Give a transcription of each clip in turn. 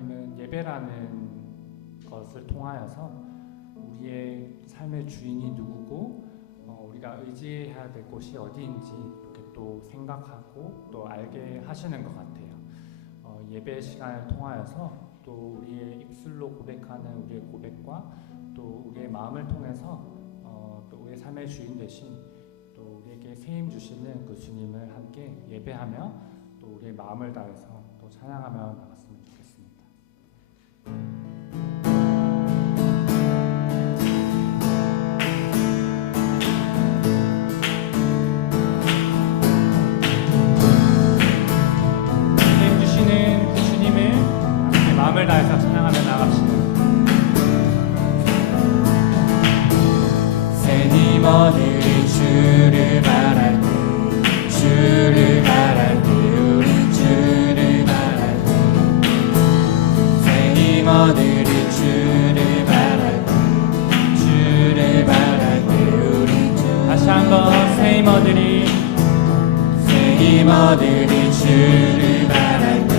하나님은 예배라는 것을 통하여서 우리의 삶의 주인이 누구고 우리가 의지해야 될 곳이 어디인지 이렇게 또 생각하고 또 알게 하시는 것 같아요. 예배 시간을 통하여서 또 우리의 입술로 고백하는 우리의 고백과 또 우리의 마음을 통해서 또 우리의 삶의 주인 되신 또 우리에게 세임 주시는 그 주님을 함께 예배하며 또 우리의 마음을 다해서 또 찬양하며 나갔으면 좋겠습니다. 세임 주시는 그 주님을 함께 마음을 다해서 찬양하며 나갑시다. 새님 어들이 주를 바랄 때 주를 바랄 때 우리 주를 바랄 때 새님 어들이 주를 바랄 때 주를 바랄 때 우리 주 다시 한번 새임 어들이 새님 어들이 주를 바랄 때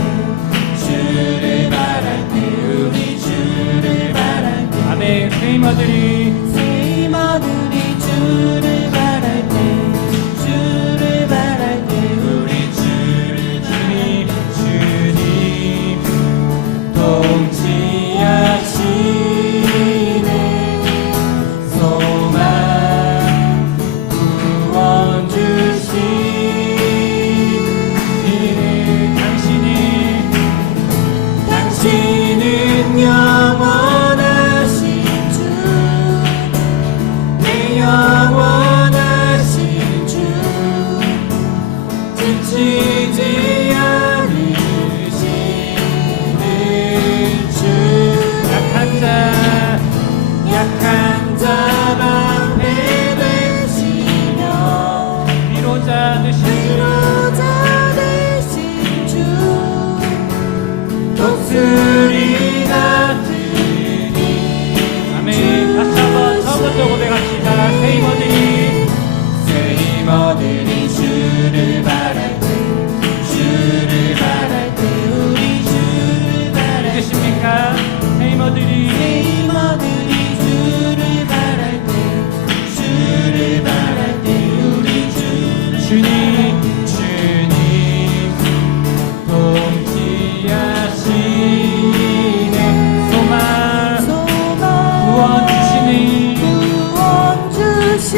주를 바랄 때 우리 주를 바랄 때 아멘. 새임 어들이 주를 바랄 때 주를 바랄 때 우리 주를 주님 주님 통치하시네 소망 구원 주시네 당신은 영원하신 주내 영원하신 주 지치지 않으시는 주 약한 자 방패 되시며 위로자 되신 주 독수리 같으니 아멘. 다시 한번 처음부터 고백합시다. 새임 어들이 새임 어들이 주를 바랄 때 주를 바랄 때 우리 주를 바랄 때 믿으십니까? 새임 어들이 새임 어들이 주를 바랄 때 주를 바랄 때 우리 주를 주님 주님 통치하시네 소망 소망 구원 주시니 구원 주시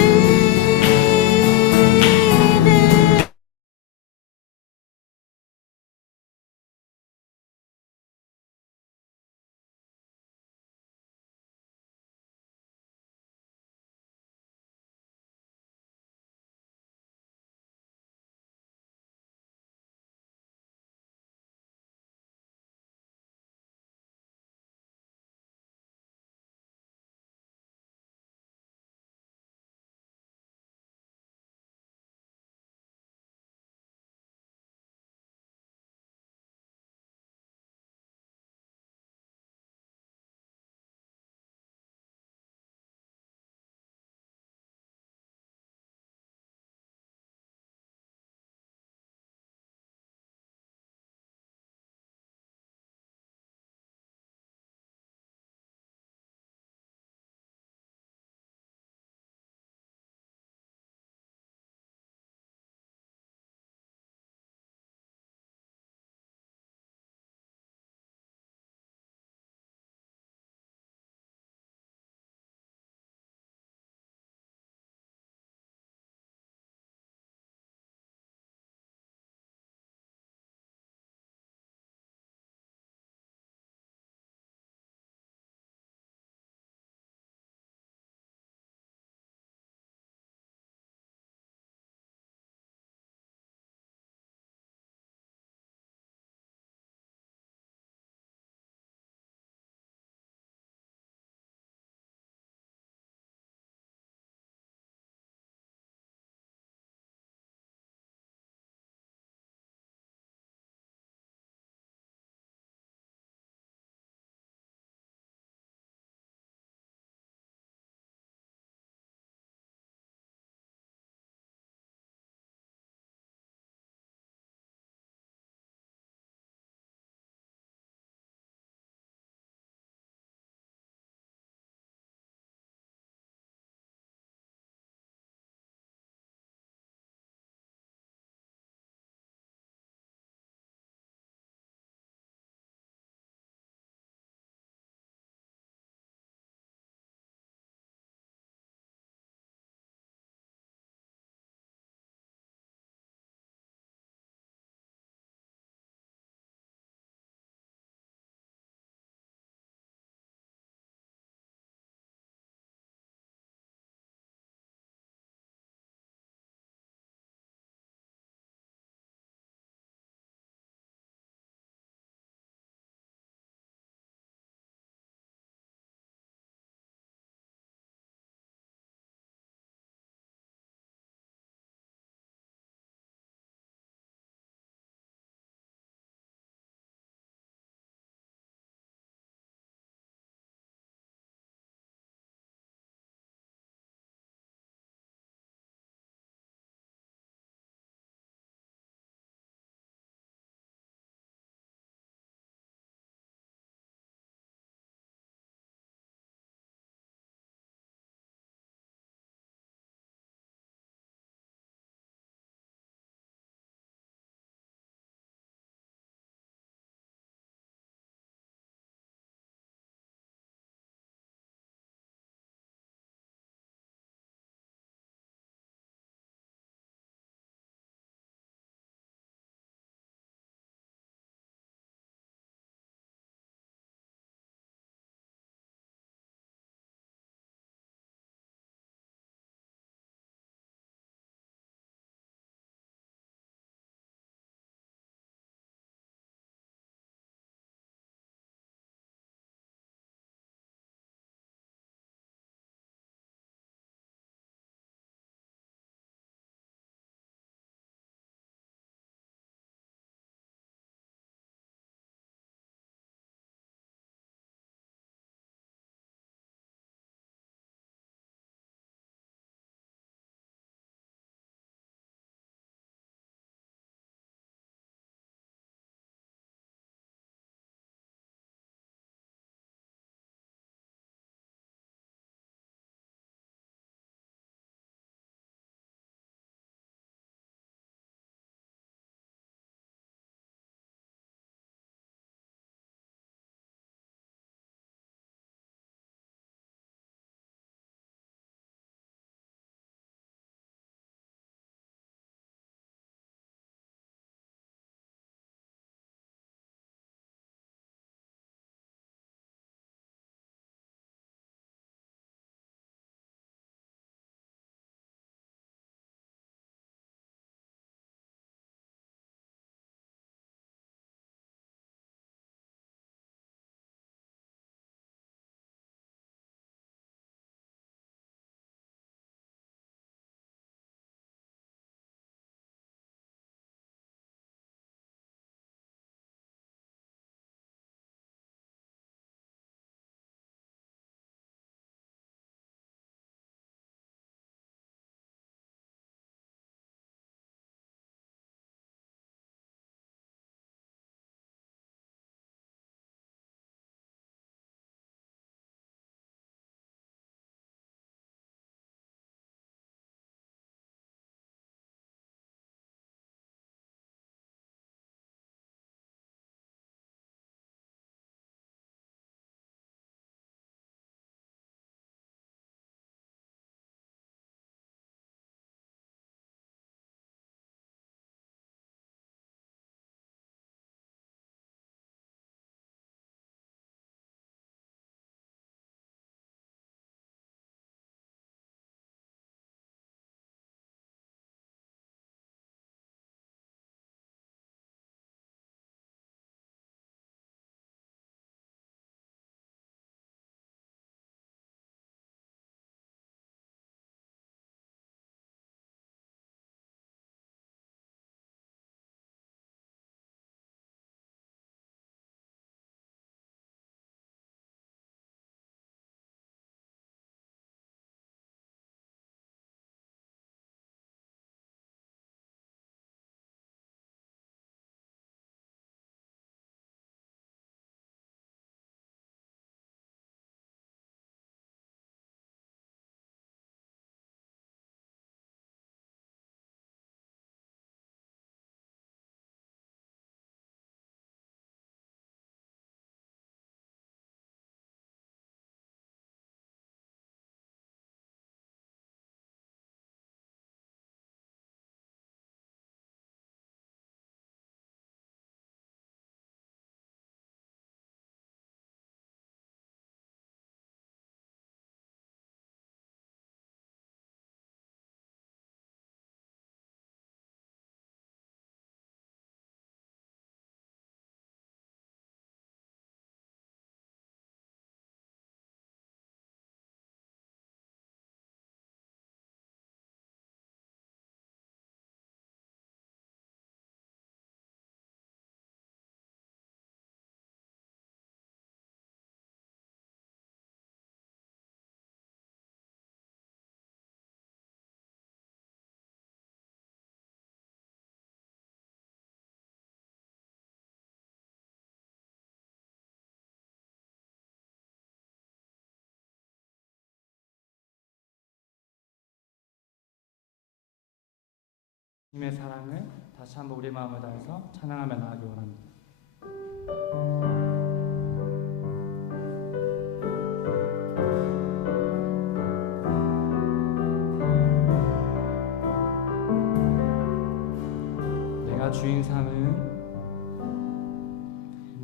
주님의 사랑을 다시 한번 우리 마음을 다해서 찬양하며 나가기 원합니다.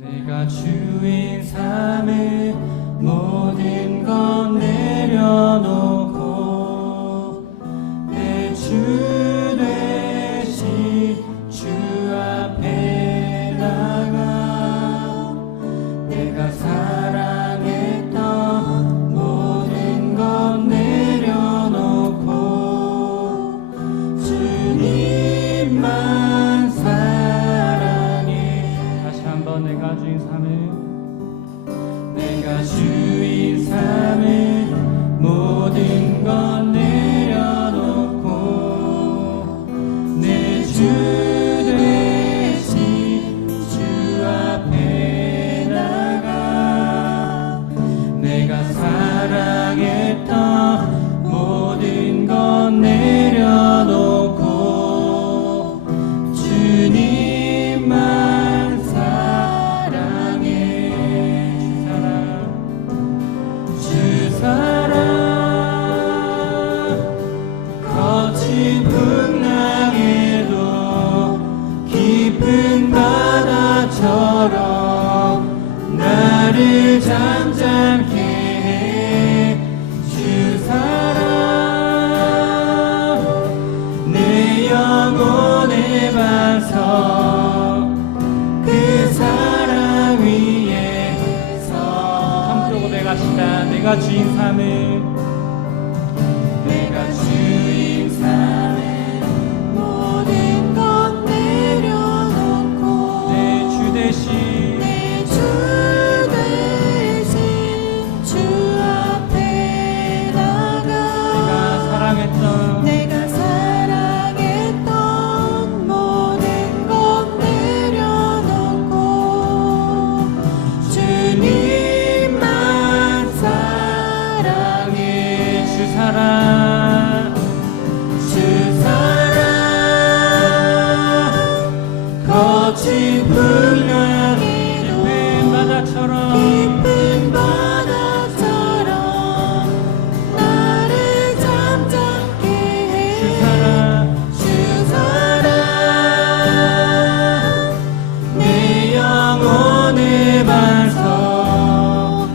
내가 주인 삼은 모든 건 내려놓고 내 주 되신 주 앞에 나가 내가 사랑했던 모든 건 내려놓고 주님만 사랑해. 다시 한번 내가 주인 삼은 모든 건 내려놓고 내 주 되신 주 앞에 나가 내가 사랑했던 모든 건 내려놓고 주님만 주 사랑 거친 풍랑에도 깊은 바다처럼 나를 잠잠케 해. 주 사랑 내 영혼의 반석 그 사랑 위에서 함께 고백하시다. 내가 주인 삼을 모든 건 내려놓고 내 주 대신 내 주 대신 주 앞에 나가 내가 사랑했던 모든 건 내려놓고 주님만 사랑해. 주 사랑 거친 풍랑에도 깊은 바다처럼 나를 잠잠케 해. 주 사랑 내 영혼의 반석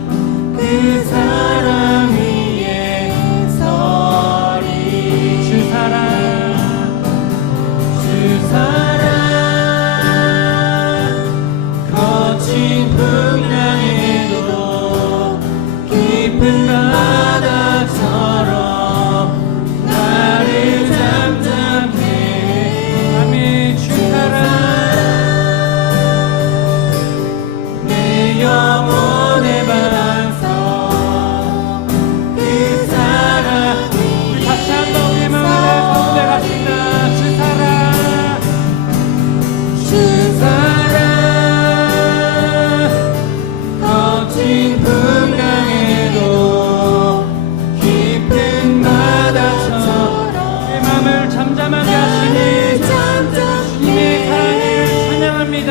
그 사랑 위에 서리. 주 사랑 거친 풍랑에도 깊은 바다처럼 나를 잠잠케 해. 아멘. 주 사랑 내 영혼의 반석 그 사랑 위에 다시 한번 우리 마음을 고백합시다. 주 사랑 주 사랑 거친 풍랑에도 깊은 바다처럼 내 마음을 잠잠하게 하시니 주님의 사랑을 찬양합니다.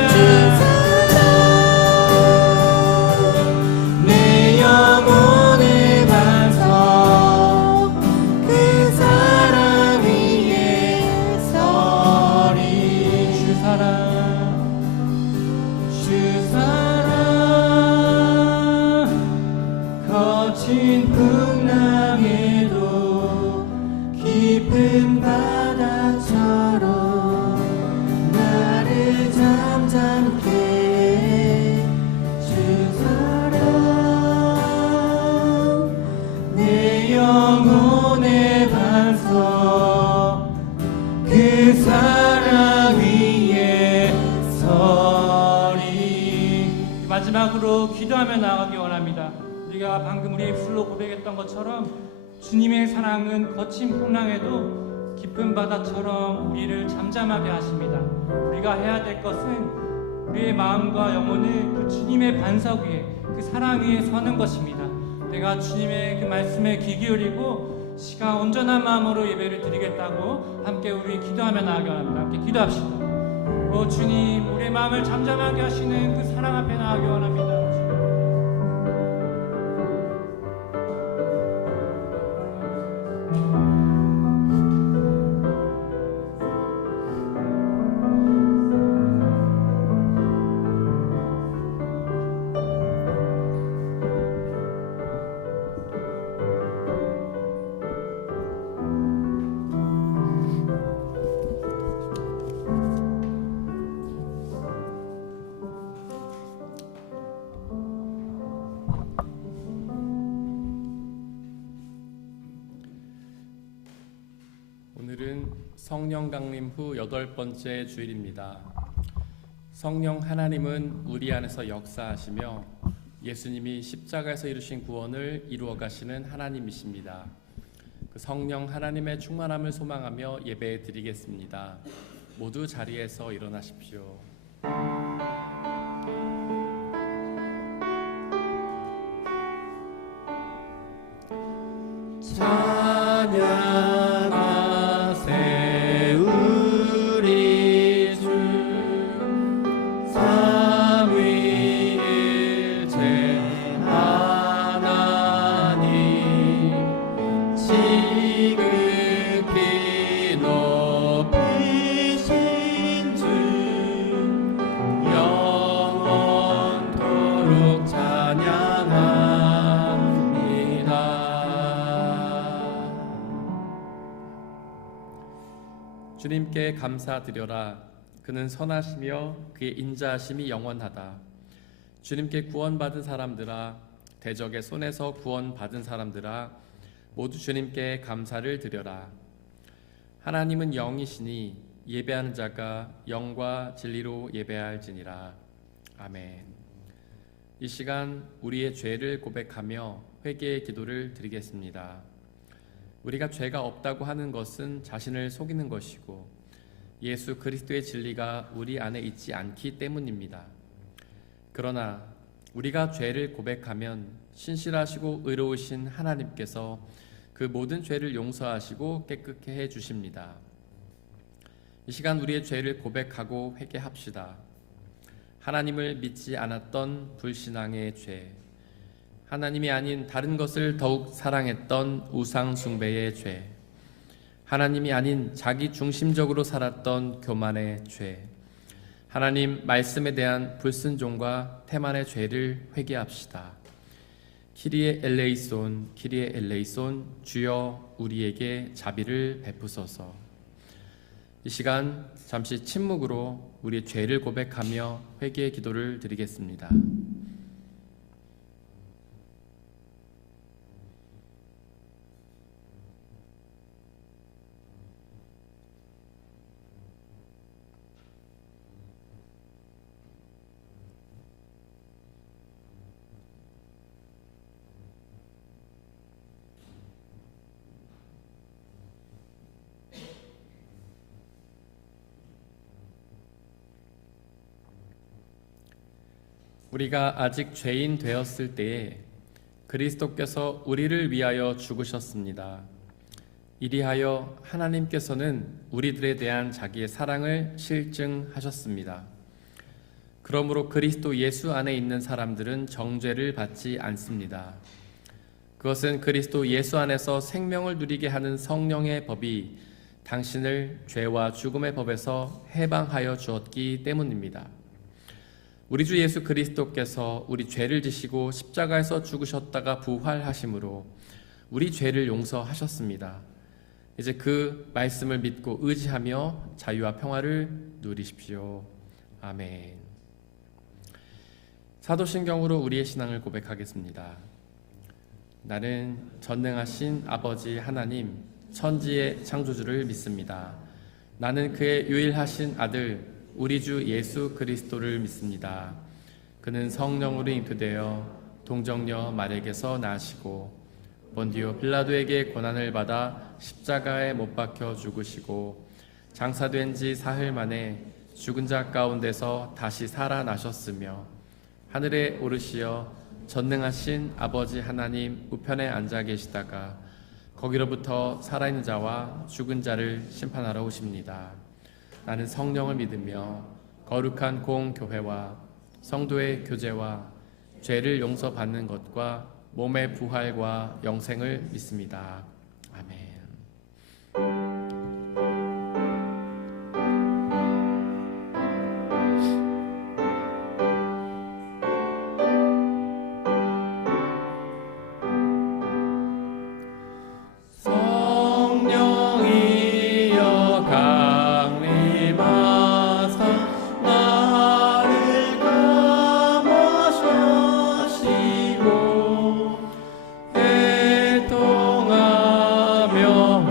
내 영혼의 반석 그 사랑 위에 서리. 주 사랑 거친 풍랑에도 깊은 바다처럼 나를 잠잠케 해. 주 사랑 내 영혼의 반석 그 사랑 위에 서리. 마지막으로 기도하며 나아가기 원합니다. 우리가 방금 우리 입술로 고백했던 것처럼 주님의 사랑은 거친 풍랑에도 깊은 바다처럼 우리를 잠잠하게 하십니다. 우리가 해야 될 것은 우리의 마음과 영혼을 그 주님의 반석 위에 그 사랑 위에 서는 것입니다. 내가 주님의 그 말씀에 귀 기울이고 시간 온전한 마음으로 예배를 드리겠다고 함께 우리 기도하며 나아가게 원합니다. 함께 기도합시다. 오 주님, 우리의 마음을 잠잠하게 하시는 그 사랑 앞에 나아가게 원합니다. 오늘은 성령 강림 후 8번째 주일입니다. 성령 하나님은 우리 안에서 역사하시며 예수님이 십자가에서 이루신 구원을 이루어 가시는 하나님이십니다. 그 성령 하나님의 충만함을 소망하며 예배 드리겠습니다. 모두 자리에서 일어나십시오. 찬양하세 우리 주 삼위일체 하나님 지극히 높으신 주 영원토록 찬양합니다. 주님께 감사드려라. 그는 선하시며 그의 인자하심이 영원하다. 주님께 구원받은 사람들아, 대적의 손에서 구원받은 사람들아, 모두 주님께 감사를 드려라. 하나님은 영이시니 예배하는 자가 영과 진리로 예배할지니라. 아멘. 이 시간 우리의 죄를 고백하며 회개의 기도를 드리겠습니다. 우리가 죄가 없다고 하는 것은 자신을 속이는 것이고 예수 그리스도의 진리가 우리 안에 있지 않기 때문입니다. 그러나 우리가 죄를 고백하면 신실하시고 의로우신 하나님께서 그 모든 죄를 용서하시고 깨끗게 해 주십니다. 이 시간 우리의 죄를 고백하고 회개합시다. 하나님을 믿지 않았던 불신앙의 죄, 하나님이 아닌 다른 것을 더욱 사랑했던 우상 숭배의 죄, 하나님이 아닌 자기 중심적으로 살았던 교만의 죄, 하나님 말씀에 대한 불순종과 태만의 죄를 회개합시다. 키리에 엘레이손, 키리에 엘레이손, 주여 우리에게 자비를 베푸소서. 이 시간 잠시 침묵으로 우리의 죄를 고백하며 회개의 기도를 드리겠습니다. 우리가 아직 죄인 되었을 때에 그리스도께서 우리를 위하여 죽으셨습니다. 이리하여 하나님께서는 우리들에 대한 자기의 사랑을 실증하셨습니다. 그러므로 그리스도 예수 안에 있는 사람들은 정죄를 받지 않습니다. 그것은 그리스도 예수 안에서 생명을 누리게 하는 성령의 법이 당신을 죄와 죽음의 법에서 해방하여 주었기 때문입니다. 우리 주 예수 그리스도께서 우리 죄를 지시고 십자가에서 죽으셨다가 부활하심으로 우리 죄를 용서하셨습니다. 이제 그 말씀을 믿고 의지하며 자유와 평화를 누리십시오. 아멘. 사도신경으로 우리의 신앙을 고백하겠습니다. 나는 전능하신 아버지 하나님, 천지의 창조주를 믿습니다. 나는 그의 유일하신 아들 우리 주 예수 그리스도를 믿습니다. 그는 성령으로 잉태되어 동정녀 마리아에게서 나시고 본디오 빌라도에게 고난을 받아 십자가에 못 박혀 죽으시고 장사된 지 사흘 만에 죽은 자 가운데서 다시 살아나셨으며 하늘에 오르시어 전능하신 아버지 하나님 우편에 앉아 계시다가 거기로부터 살아있는 자와 죽은 자를 심판하러 오십니다. 나는 성령을 믿으며 거룩한 공교회와 성도의 교제와 죄를 용서받는 것과 몸의 부활과 영생을 믿습니다. 아멘. 성령이여 강림하사 나를 감화하시고 애통하며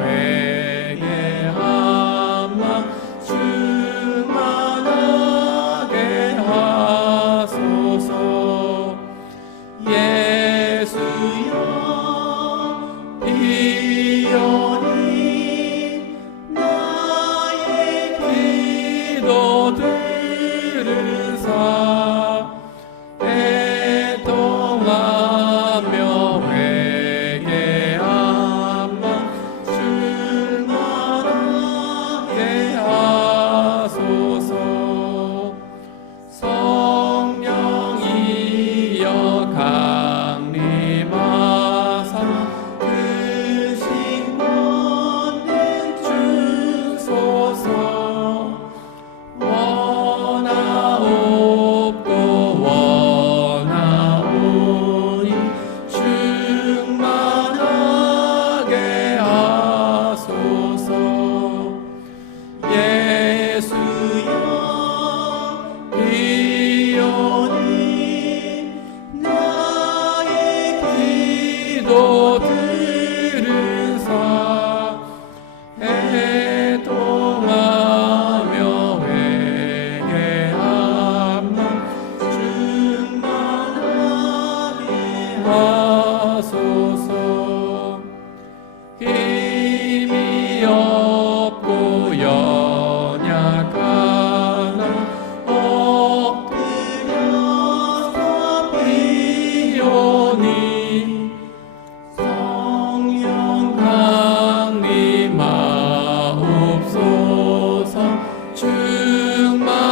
회개하마 충만하게 하소서. 예수여 비오니 나의 기도 들으사 애통하며 회개하마 충만하게 하소서. 성령이여 강림하사 그 신원을 주소서. 원하옵고 원하오니 충만하게 하소서. 예수여 비오니 나의 기도 들으사 애통하며 회개하마 충만하게 하소서. 힘이 없고 연약하나 엎드려서 비오니 성령 강림하옵소서. 충만하게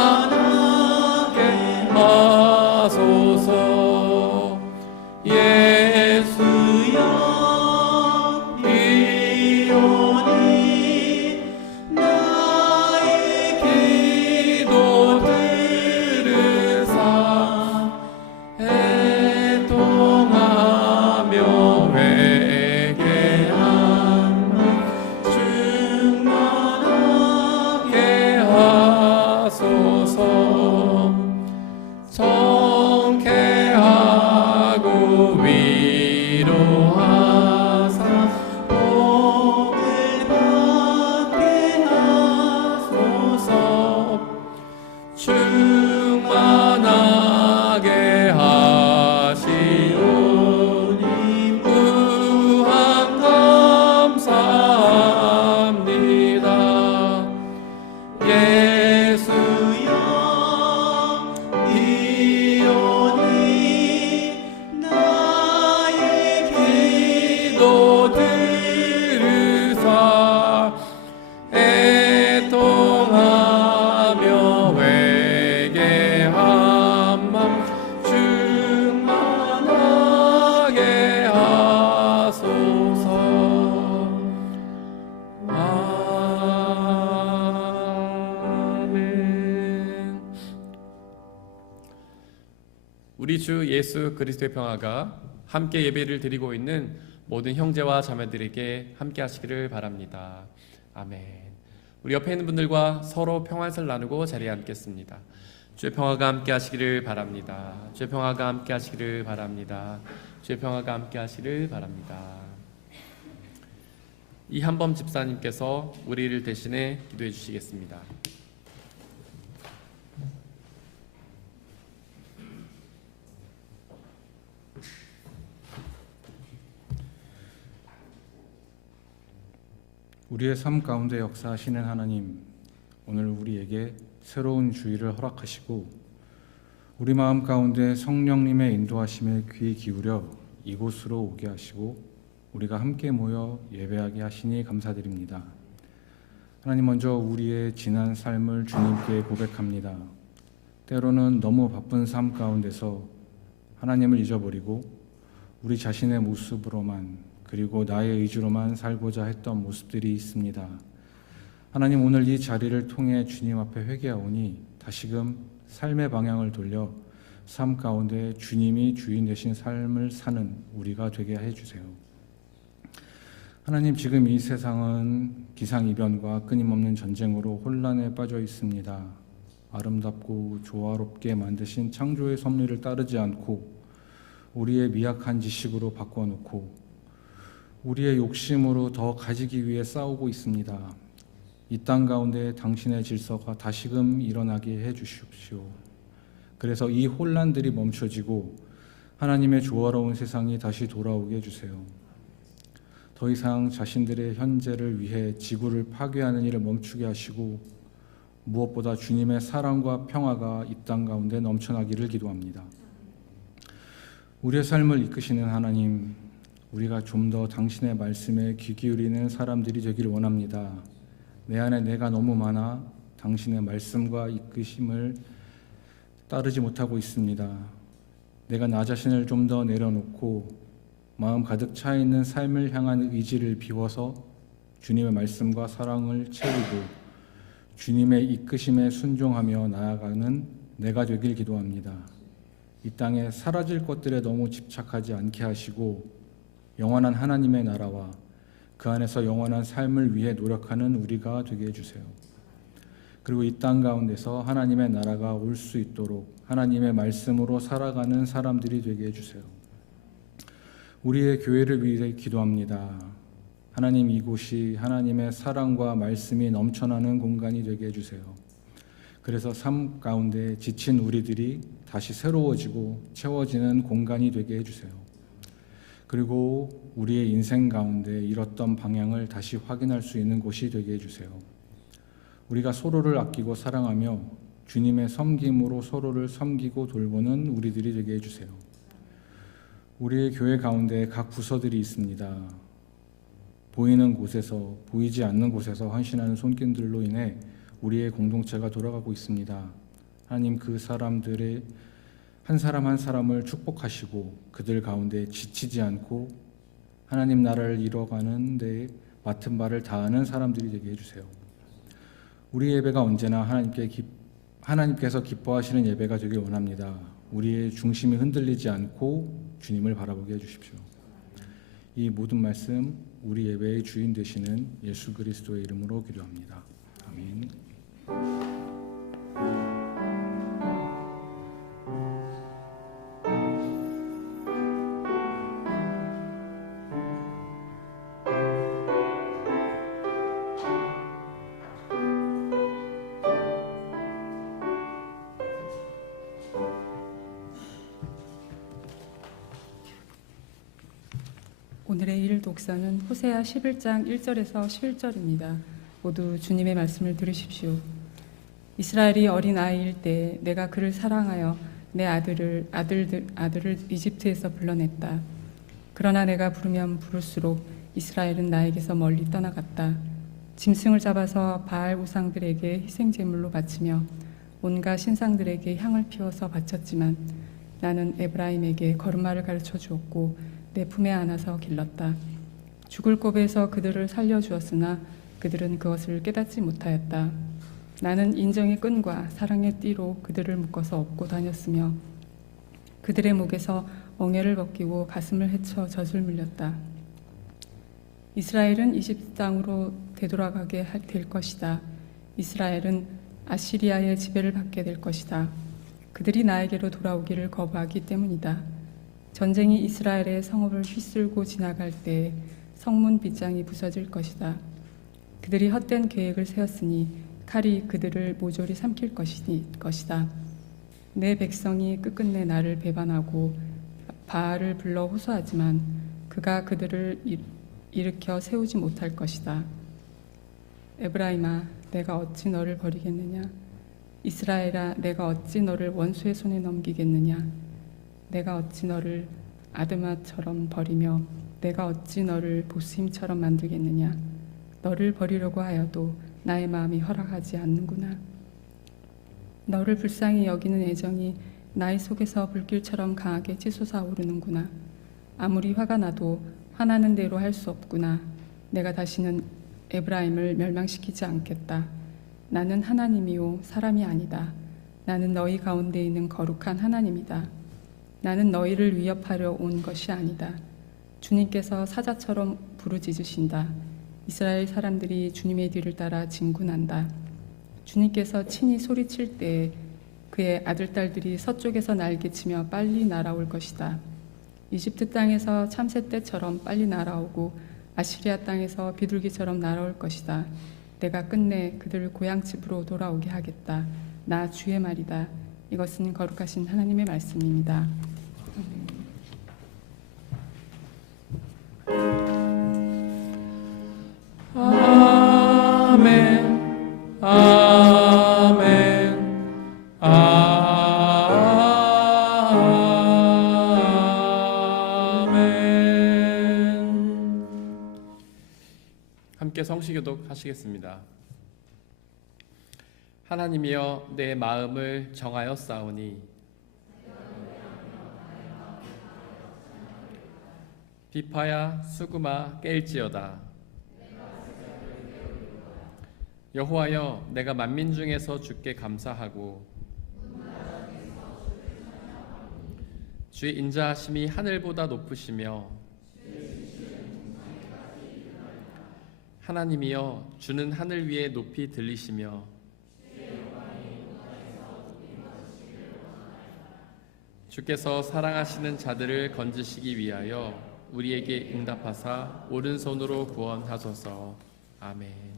하소서. 예수여 비오니 나의 기도 들으사 애통하며 회개하마 충만하게 하소서. 성쾌하고 위로하사 복을 받게 하소서. 충만하게 하시오니 무한 감사합니다. 예수여 비오니 나의 기도 들으사 애통하며 회개하마 충만하게 하소서. 아멘. 우리 주 예수 그리스도의 평화가 함께 예배를 드리고 있는 모든 형제와 자매들에게 함께 하시기를 바랍니다. 아멘. 우리 옆에 있는 분들과 서로 평안을 나누고 자리에 앉겠습니다. 주의 평화가 함께 하시기를 바랍니다. 주의 평화가 함께 하시기를 바랍니다. 주의 평화가 함께 하시기를 바랍니다. 이한범 집사님께서 우리를 대신해 기도해 주시겠습니다. 우리의 삶 가운데 역사하시는 하나님, 오늘 우리에게 새로운 주일을 허락하시고 우리 마음 가운데 성령님의 인도하심에 귀 기울여 이곳으로 오게 하시고 우리가 함께 모여 예배하게 하시니 감사드립니다. 하나님, 먼저 우리의 지난 삶을 주님께 고백합니다. 때로는 너무 바쁜 삶 가운데서 하나님을 잊어버리고 우리 자신의 모습으로만, 그리고 나의 의지로만 살고자 했던 모습들이 있습니다. 하나님, 오늘 이 자리를 통해 주님 앞에 회개하오니 다시금 삶의 방향을 돌려 삶 가운데 주님이 주인 되신 삶을 사는 우리가 되게 해주세요. 하나님, 지금 이 세상은 기상이변과 끊임없는 전쟁으로 혼란에 빠져 있습니다. 아름답고 조화롭게 만드신 창조의 섭리를 따르지 않고 우리의 미약한 지식으로 바꿔놓고 우리의 욕심으로 더 가지기 위해 싸우고 있습니다. 이 땅 가운데 당신의 질서가 다시금 일어나게 해주십시오. 그래서 이 혼란들이 멈춰지고 하나님의 조화로운 세상이 다시 돌아오게 해주세요. 더 이상 자신들의 현재를 위해 지구를 파괴하는 일을 멈추게 하시고 무엇보다 주님의 사랑과 평화가 이 땅 가운데 넘쳐나기를 기도합니다. 우리의 삶을 이끄시는 하나님, 우리가 좀 더 당신의 말씀에 귀 기울이는 사람들이 되길 원합니다. 내 안에 내가 너무 많아 당신의 말씀과 이끄심을 따르지 못하고 있습니다. 내가 나 자신을 좀 더 내려놓고 마음 가득 차 있는 삶을 향한 의지를 비워서 주님의 말씀과 사랑을 채우고 주님의 이끄심에 순종하며 나아가는 내가 되길 기도합니다. 이 땅에 사라질 것들에 너무 집착하지 않게 하시고 영원한 하나님의 나라와 그 안에서 영원한 삶을 위해 노력하는 우리가 되게 해주세요. 그리고 이 땅 가운데서 하나님의 나라가 올 수 있도록 하나님의 말씀으로 살아가는 사람들이 되게 해주세요. 우리의 교회를 위해 기도합니다. 하나님, 이곳이 하나님의 사랑과 말씀이 넘쳐나는 공간이 되게 해주세요. 그래서 삶 가운데 지친 우리들이 다시 새로워지고 채워지는 공간이 되게 해주세요. 그리고 우리의 인생 가운데 잃었던 방향을 다시 확인할 수 있는 곳이 되게 해주세요. 우리가 서로를 아끼고 사랑하며 주님의 섬김으로 서로를 섬기고 돌보는 우리들이 되게 해주세요. 우리의 교회 가운데 각 부서들이 있습니다. 보이는 곳에서 보이지 않는 곳에서 헌신하는 손길들로 인해 우리의 공동체가 돌아가고 있습니다. 하나님, 그 사람들의 한 사람 한 사람을 축복하시고 그들 가운데 지치지 않고 하나님 나라를 이뤄가는 데 맡은 바를 다하는 사람들이 되게 해주세요. 우리 예배가 언제나 하나님께서 기뻐하시는 예배가 되길 원합니다. 우리의 중심이 흔들리지 않고 주님을 바라보게 해주십시오. 이 모든 말씀 우리 예배의 주인 되시는 예수 그리스도의 이름으로 기도합니다. 아멘. 오늘의 일 독서는 호세아 11장 1절에서 11절입니다. 모두 주님의 말씀을 들으십시오. 이스라엘이 어린 아이일 때 내가 그를 사랑하여 내 아들을 이집트에서 불러냈다. 그러나 내가 부르면 부를수록 이스라엘은 나에게서 멀리 떠나갔다. 짐승을 잡아서 바알 우상들에게 희생 제물로 바치며 온갖 신상들에게 향을 피워서 바쳤지만 나는 에브라임에게 걸음마를 가르쳐 주었고 내 품에 안아서 길렀다. 죽을 곱에서 그들을 살려주었으나 그들은 그것을 깨닫지 못하였다. 나는 인정의 끈과 사랑의 띠로 그들을 묶어서 업고 다녔으며 그들의 목에서 엉애를 벗기고 가슴을 헤쳐 젖을 물렸다. 이스라엘은 이집트 땅으로 되돌아가게 될 것이다. 이스라엘은 아시리아의 지배를 받게 될 것이다. 그들이 나에게로 돌아오기를 거부하기 때문이다. 전쟁이 이스라엘의 성읍을 휘쓸고 지나갈 때 성문 빗장이 부서질 것이다. 그들이 헛된 계획을 세웠으니 칼이 그들을 모조리 삼킬 것이다. 내 백성이 끝끝내 나를 배반하고 바알을 불러 호소하지만 그가 그들을 일으켜 세우지 못할 것이다. 에브라임아, 내가 어찌 너를 버리겠느냐? 이스라엘아, 내가 어찌 너를 원수의 손에 넘기겠느냐? 내가 어찌 너를 아드마처럼 버리며 내가 어찌 너를 보스임처럼 만들겠느냐. 너를 버리려고 하여도 나의 마음이 허락하지 않는구나. 너를 불쌍히 여기는 애정이 나의 속에서 불길처럼 강하게 치솟아오르는구나. 아무리 화가 나도 화나는 대로 할 수 없구나. 내가 다시는 에브라임을 멸망시키지 않겠다. 나는 하나님이요 사람이 아니다. 나는 너희 가운데 있는 거룩한 하나님이다. 나는 너희를 위협하려 온 것이 아니다. 주님께서 사자처럼 부르짖으신다. 이스라엘 사람들이 주님의 뒤를 따라 진군한다. 주님께서 친히 소리칠 때에 그의 아들딸들이 서쪽에서 날개치며 빨리 날아올 것이다. 이집트 땅에서 참새 떼처럼 빨리 날아오고 아시리아 땅에서 비둘기처럼 날아올 것이다. 내가 끝내 그들을 고향집으로 돌아오게 하겠다. 나 주의 말이다. 이것은 거룩하신 하나님의 말씀입니다. 아멘. 아멘. 아멘. 함께 성시교독 하시겠습니다. 하나님이여 내 마음을 정하여 싸우니 비파야 수구마 깰지어다. 여호와여 내가 만민 중에서 주께 감사하고 주의 인자하심이 하늘보다 높으시며 하나님이여 주는 하늘 위에 높이 들리시며 주께서 사랑하시는 자들을 건지시기 위하여 우리에게 응답하사 오른손으로 구원하소서. 아멘.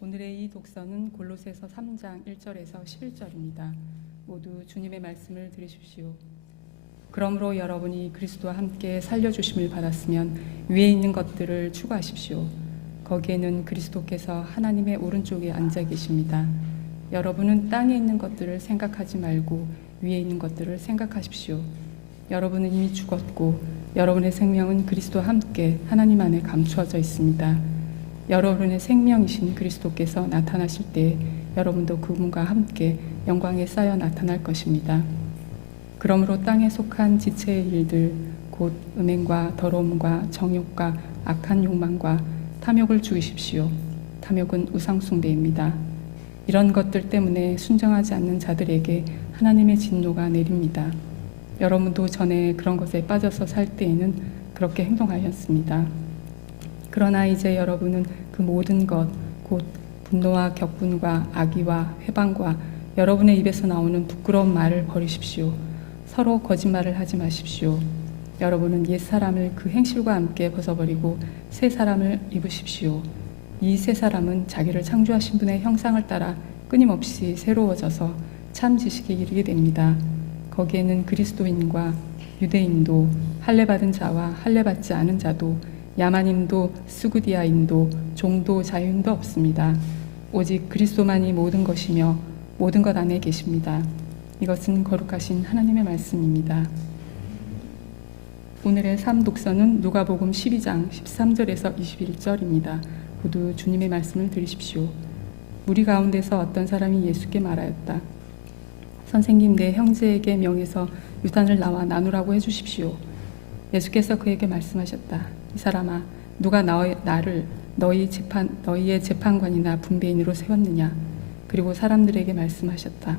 오늘의 이 독서는 골로새서 3장 1절에서 11절입니다. 모두 주님의 말씀을 들으십시오. 그러므로 여러분이 그리스도와 함께 살려주심을 받았으면 위에 있는 것들을 추구하십시오. 거기에는 그리스도께서 하나님의 오른쪽에 앉아 계십니다. 여러분은 땅에 있는 것들을 생각하지 말고 위에 있는 것들을 생각하십시오. 여러분은 이미 죽었고 여러분의 생명은 그리스도와 함께 하나님 안에 감추어져 있습니다. 여러분의 생명이신 그리스도께서 나타나실 때 여러분도 그분과 함께 영광에 쌓여 나타날 것입니다. 그러므로 땅에 속한 지체의 일들 곧 음행과 더러움과 정욕과 악한 욕망과 탐욕을 죽이십시오. 탐욕은 우상숭배입니다. 이런 것들 때문에 순정하지 않는 자들에게 하나님의 진노가 내립니다. 여러분도 전에 그런 것에 빠져서 살 때에는 그렇게 행동하였습니다. 그러나 이제 여러분은 그 모든 것, 곧 분노와 격분과 악의와 회방과 여러분의 입에서 나오는 부끄러운 말을 버리십시오. 서로 거짓말을 하지 마십시오. 여러분은 옛 사람을 그 행실과 함께 벗어버리고 새 사람을 입으십시오. 이 새 사람은 자기를 창조하신 분의 형상을 따라 끊임없이 새로워져서 참 지식에 이르게 됩니다. 거기에는 그리스도인과 유대인도 할례받은 자와 할례받지 않은 자도 야만인도 스구디아인도 종도 자유인도 없습니다. 오직 그리스도만이 모든 것이며 모든 것 안에 계십니다. 이것은 거룩하신 하나님의 말씀입니다. 오늘의 삶독서는 누가복음 12장 13절에서 21절입니다. 모두 주님의 말씀을 들으십시오. 무리 가운데서 어떤 사람이 예수께 말하였다. 선생님, 내 형제에게 명해서 유단을 나와 나누라고 해주십시오. 예수께서 그에게 말씀하셨다. 이 사람아, 누가 나를 너희의 재판관이나 분배인으로 세웠느냐? 그리고 사람들에게 말씀하셨다.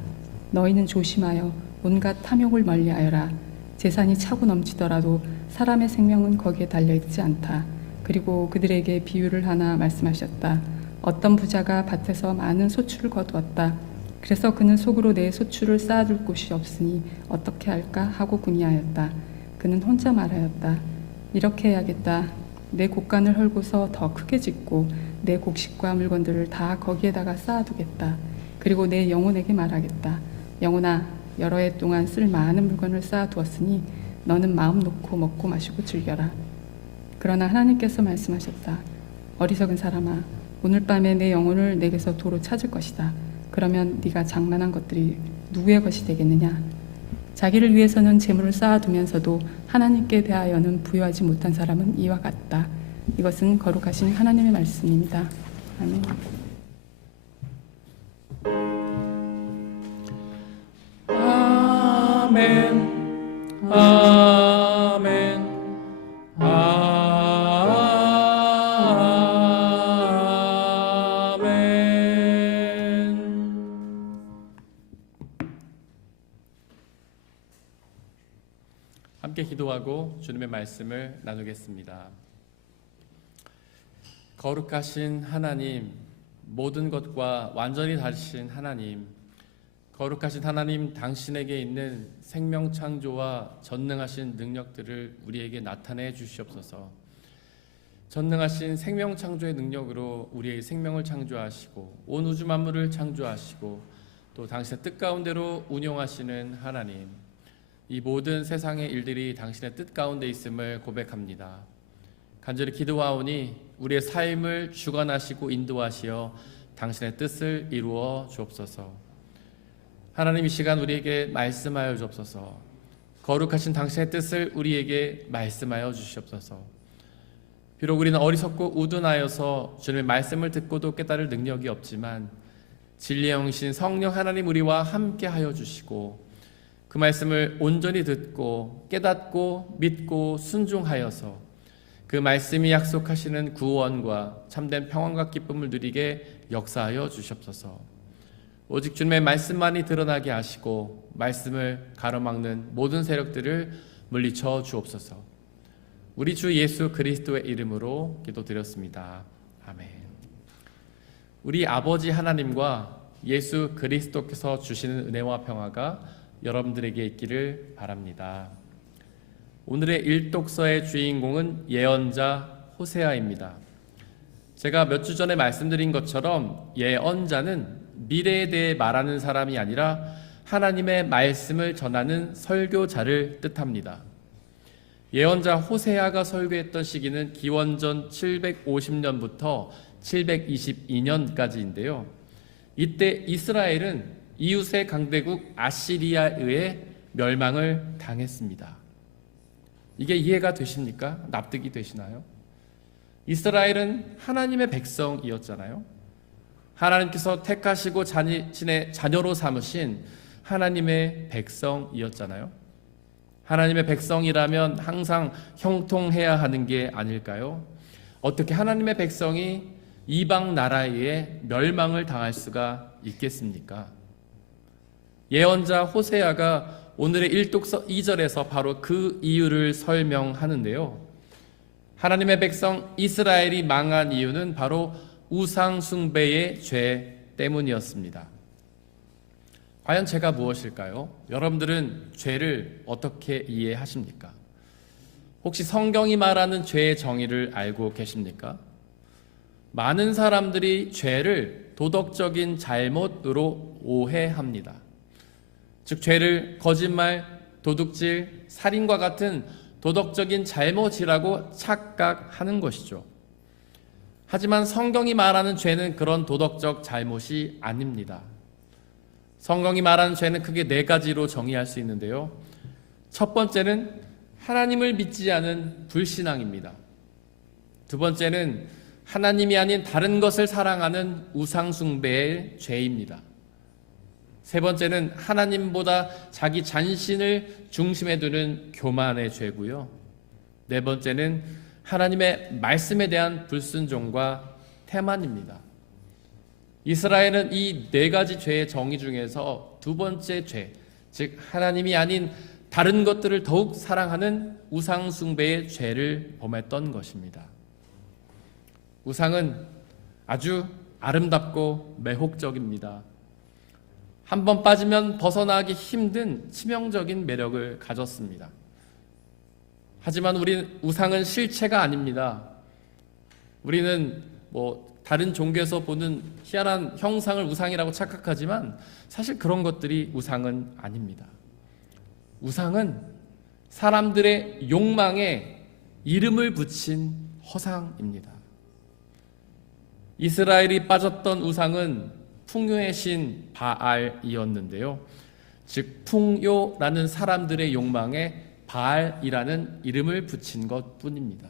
너희는 조심하여 온갖 탐욕을 멀리하여라. 재산이 차고 넘치더라도 사람의 생명은 거기에 달려있지 않다. 그리고 그들에게 비유를 하나 말씀하셨다. 어떤 부자가 밭에서 많은 소출을 거두었다. 그래서 그는 속으로 내 소출을 쌓아둘 곳이 없으니 어떻게 할까 하고 궁리하였다. 그는 혼자 말하였다. 이렇게 해야겠다. 내 곡간을 헐고서 더 크게 짓고 내 곡식과 물건들을 다 거기에다가 쌓아두겠다. 그리고 내 영혼에게 말하겠다. 영혼아, 여러 해 동안 쓸 많은 물건을 쌓아두었으니 너는 마음 놓고 먹고 마시고 즐겨라. 그러나 하나님께서 말씀하셨다. 어리석은 사람아, 오늘 밤에 내 영혼을 내게서 도로 찾을 것이다. 그러면 네가 장만한 것들이 누구의 것이 되겠느냐? 자기를 위해서는 재물을 쌓아두면서도 하나님께 대하여는 부여하지 못한 사람은 이와 같다. 이것은 거룩하신 하나님의 말씀입니다. 아멘. 아멘. 아멘. 함께 기도하고 주님의 말씀을 나누겠습니다. 거룩하신 하나님, 모든 것과 완전히 다르신 하나님, 거룩하신 하나님, 당신에게 있는 생명 창조와 전능하신 능력들을 우리에게 나타내 주시옵소서. 전능하신 생명 창조의 능력으로 우리의 생명을 창조하시고 온 우주 만물을 창조하시고 또 당신의 뜻 가운데로 운용하시는 하나님, 이 모든 세상의 일들이 당신의 뜻 가운데 있음을 고백합니다. 간절히 기도하오니 우리의 삶을 주관하시고 인도하시어 당신의 뜻을 이루어 주옵소서. 하나님, 이 시간 우리에게 말씀하여 주옵소서. 거룩하신 당신의 뜻을 우리에게 말씀하여 주시옵소서. 비록 우리는 어리석고 우둔하여서 주님의 말씀을 듣고도 깨달을 능력이 없지만 진리의 영이신 성령 하나님 우리와 함께 하여 주시고 그 말씀을 온전히 듣고 깨닫고 믿고 순종하여서 그 말씀이 약속하시는 구원과 참된 평안과 기쁨을 누리게 역사하여 주시옵소서. 오직 주님의 말씀만이 드러나게 하시고 말씀을 가로막는 모든 세력들을 물리쳐 주옵소서. 우리 주 예수 그리스도의 이름으로 기도드렸습니다. 아멘. 우리 아버지 하나님과 예수 그리스도께서 주시는 은혜와 평화가 여러분들에게 있기를 바랍니다. 오늘의 일독서의 주인공은 예언자 호세아입니다. 제가 몇 주 전에 말씀드린 것처럼 예언자는 미래에 대해 말하는 사람이 아니라 하나님의 말씀을 전하는 설교자를 뜻합니다. 예언자 호세아가 설교했던 시기는 기원전 750년부터 722년까지인데요. 이때 이스라엘은 이웃의 강대국 아시리아에 의해 멸망을 당했습니다. 이게 이해가 되십니까? 납득이 되시나요? 이스라엘은 하나님의 백성이었잖아요. 하나님께서 택하시고 자신의 자녀로 삼으신 하나님의 백성이었잖아요. 하나님의 백성이라면 항상 형통해야 하는 게 아닐까요? 어떻게 하나님의 백성이 이방 나라에 의해 멸망을 당할 수가 있겠습니까? 예언자 호세아가 오늘의 일독서 2절에서 바로 그 이유를 설명하는데요. 하나님의 백성 이스라엘이 망한 이유는 바로 우상 숭배의 죄 때문이었습니다. 과연 죄가 무엇일까요? 여러분들은 죄를 어떻게 이해하십니까? 혹시 성경이 말하는 죄의 정의를 알고 계십니까? 많은 사람들이 죄를 도덕적인 잘못으로 오해합니다. 즉 죄를 거짓말, 도둑질, 살인과 같은 도덕적인 잘못이라고 착각하는 것이죠. 하지만 성경이 말하는 죄는 그런 도덕적 잘못이 아닙니다. 성경이 말하는 죄는 크게 4가지로 정의할 수 있는데요. 첫 번째는 하나님을 믿지 않은 불신앙입니다. 두 번째는 하나님이 아닌 다른 것을 사랑하는 우상숭배의 죄입니다. 세 번째는 하나님보다 자기 자신을 중심에 두는 교만의 죄고요. 네 번째는 하나님의 말씀에 대한 불순종과 태만입니다. 이스라엘은 이 4가지 죄의 정의 중에서 두 번째 죄, 즉 하나님이 아닌 다른 것들을 더욱 사랑하는 우상 숭배의 죄를 범했던 것입니다. 우상은 아주 아름답고 매혹적입니다. 한번 빠지면 벗어나기 힘든 치명적인 매력을 가졌습니다. 하지만 우리는 우상은 실체가 아닙니다. 우리는 다른 종교에서 보는 희한한 형상을 우상이라고 착각하지만 사실 그런 것들이 우상은 아닙니다. 우상은 사람들의 욕망에 이름을 붙인 허상입니다. 이스라엘이 빠졌던 우상은 풍요의 신 바알이었는데요. 즉 풍요라는 사람들의 욕망에 바알이라는 이름을 붙인 것뿐입니다.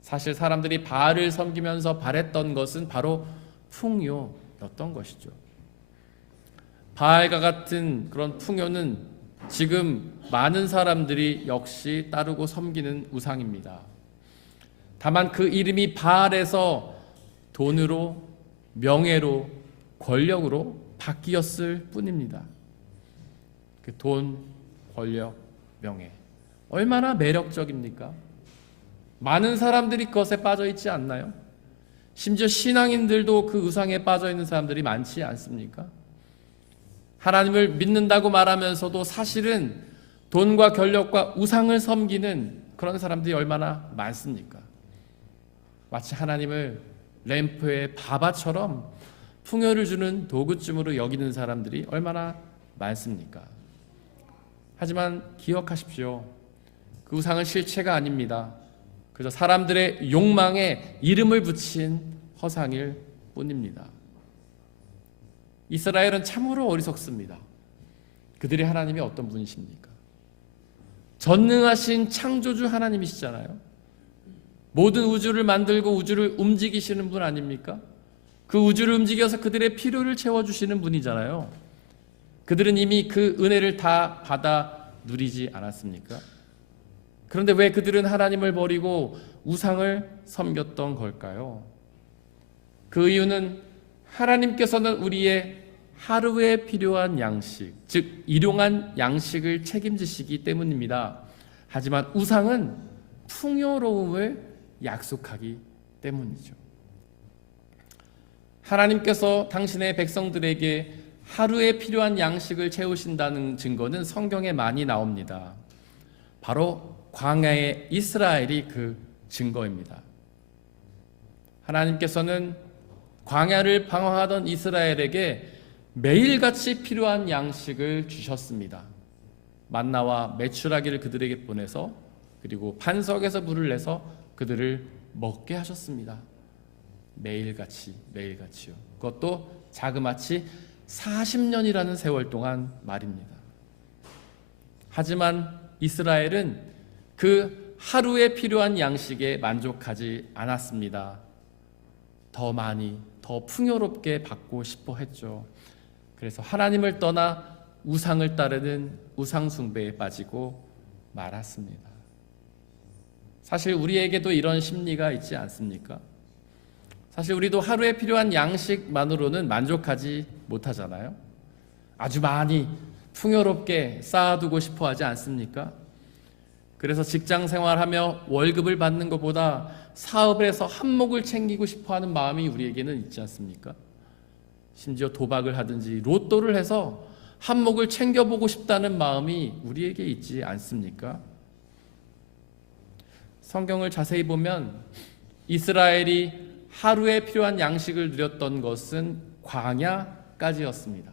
사실 사람들이 바알을 섬기면서 바랬던 것은 바로 풍요였던 것이죠. 바알과 같은 그런 풍요는 지금 많은 사람들이 역시 따르고 섬기는 우상입니다. 다만 그 이름이 바알에서 돈으로, 명예로, 권력으로 바뀌었을 뿐입니다. 그 돈, 권력, 명예 얼마나 매력적입니까? 많은 사람들이 그것에 빠져 있지 않나요? 심지어 신앙인들도 그 우상에 빠져 있는 사람들이 많지 않습니까? 하나님을 믿는다고 말하면서도 사실은 돈과 권력과 우상을 섬기는 그런 사람들이 얼마나 많습니까? 마치 하나님을 램프의 바바처럼 풍요를 주는 도구쯤으로 여기는 사람들이 얼마나 많습니까? 하지만 기억하십시오. 그 우상은 실체가 아닙니다. 그저 사람들의 욕망에 이름을 붙인 허상일 뿐입니다. 이스라엘은 참으로 어리석습니다. 그들의 하나님이 어떤 분이십니까? 전능하신 창조주 하나님이시잖아요. 모든 우주를 만들고 우주를 움직이시는 분 아닙니까? 그 우주를 움직여서 그들의 필요를 채워주시는 분이잖아요. 그들은 이미 그 은혜를 다 받아 누리지 않았습니까? 그런데 왜 그들은 하나님을 버리고 우상을 섬겼던 걸까요? 그 이유는 하나님께서는 우리의 하루에 필요한 양식, 즉 일용한 양식을 책임지시기 때문입니다. 하지만 우상은 풍요로움을 약속하기 때문이죠. 하나님께서 당신의 백성들에게 하루에 필요한 양식을 채우신다는 증거는 성경에 많이 나옵니다. 바로 광야의 이스라엘이 그 증거입니다. 하나님께서는 광야를 방황하던 이스라엘에게 매일같이 필요한 양식을 주셨습니다. 만나와 메추라기를 그들에게 보내서 그리고 반석에서 물을 내서 그들을 먹게 하셨습니다. 매일같이요. 그것도 자그마치 40년이라는 세월 동안 말입니다. 하지만 이스라엘은 그 하루에 필요한 양식에 만족하지 않았습니다. 더 많이, 더 풍요롭게 받고 싶어 했죠. 그래서 하나님을 떠나 우상을 따르는 우상 숭배에 빠지고 말았습니다. 사실 우리에게도 이런 심리가 있지 않습니까? 사실 우리도 하루에 필요한 양식만으로는 만족하지 못하잖아요. 아주 많이 풍요롭게 쌓아두고 싶어 하지 않습니까? 그래서 직장 생활하며 월급을 받는 것보다 사업을 해서 한몫을 챙기고 싶어 하는 마음이 우리에게는 있지 않습니까? 심지어 도박을 하든지 로또를 해서 한몫을 챙겨보고 싶다는 마음이 우리에게 있지 않습니까? 성경을 자세히 보면 이스라엘이 하루에 필요한 양식을 누렸던 것은 광야까지였습니다.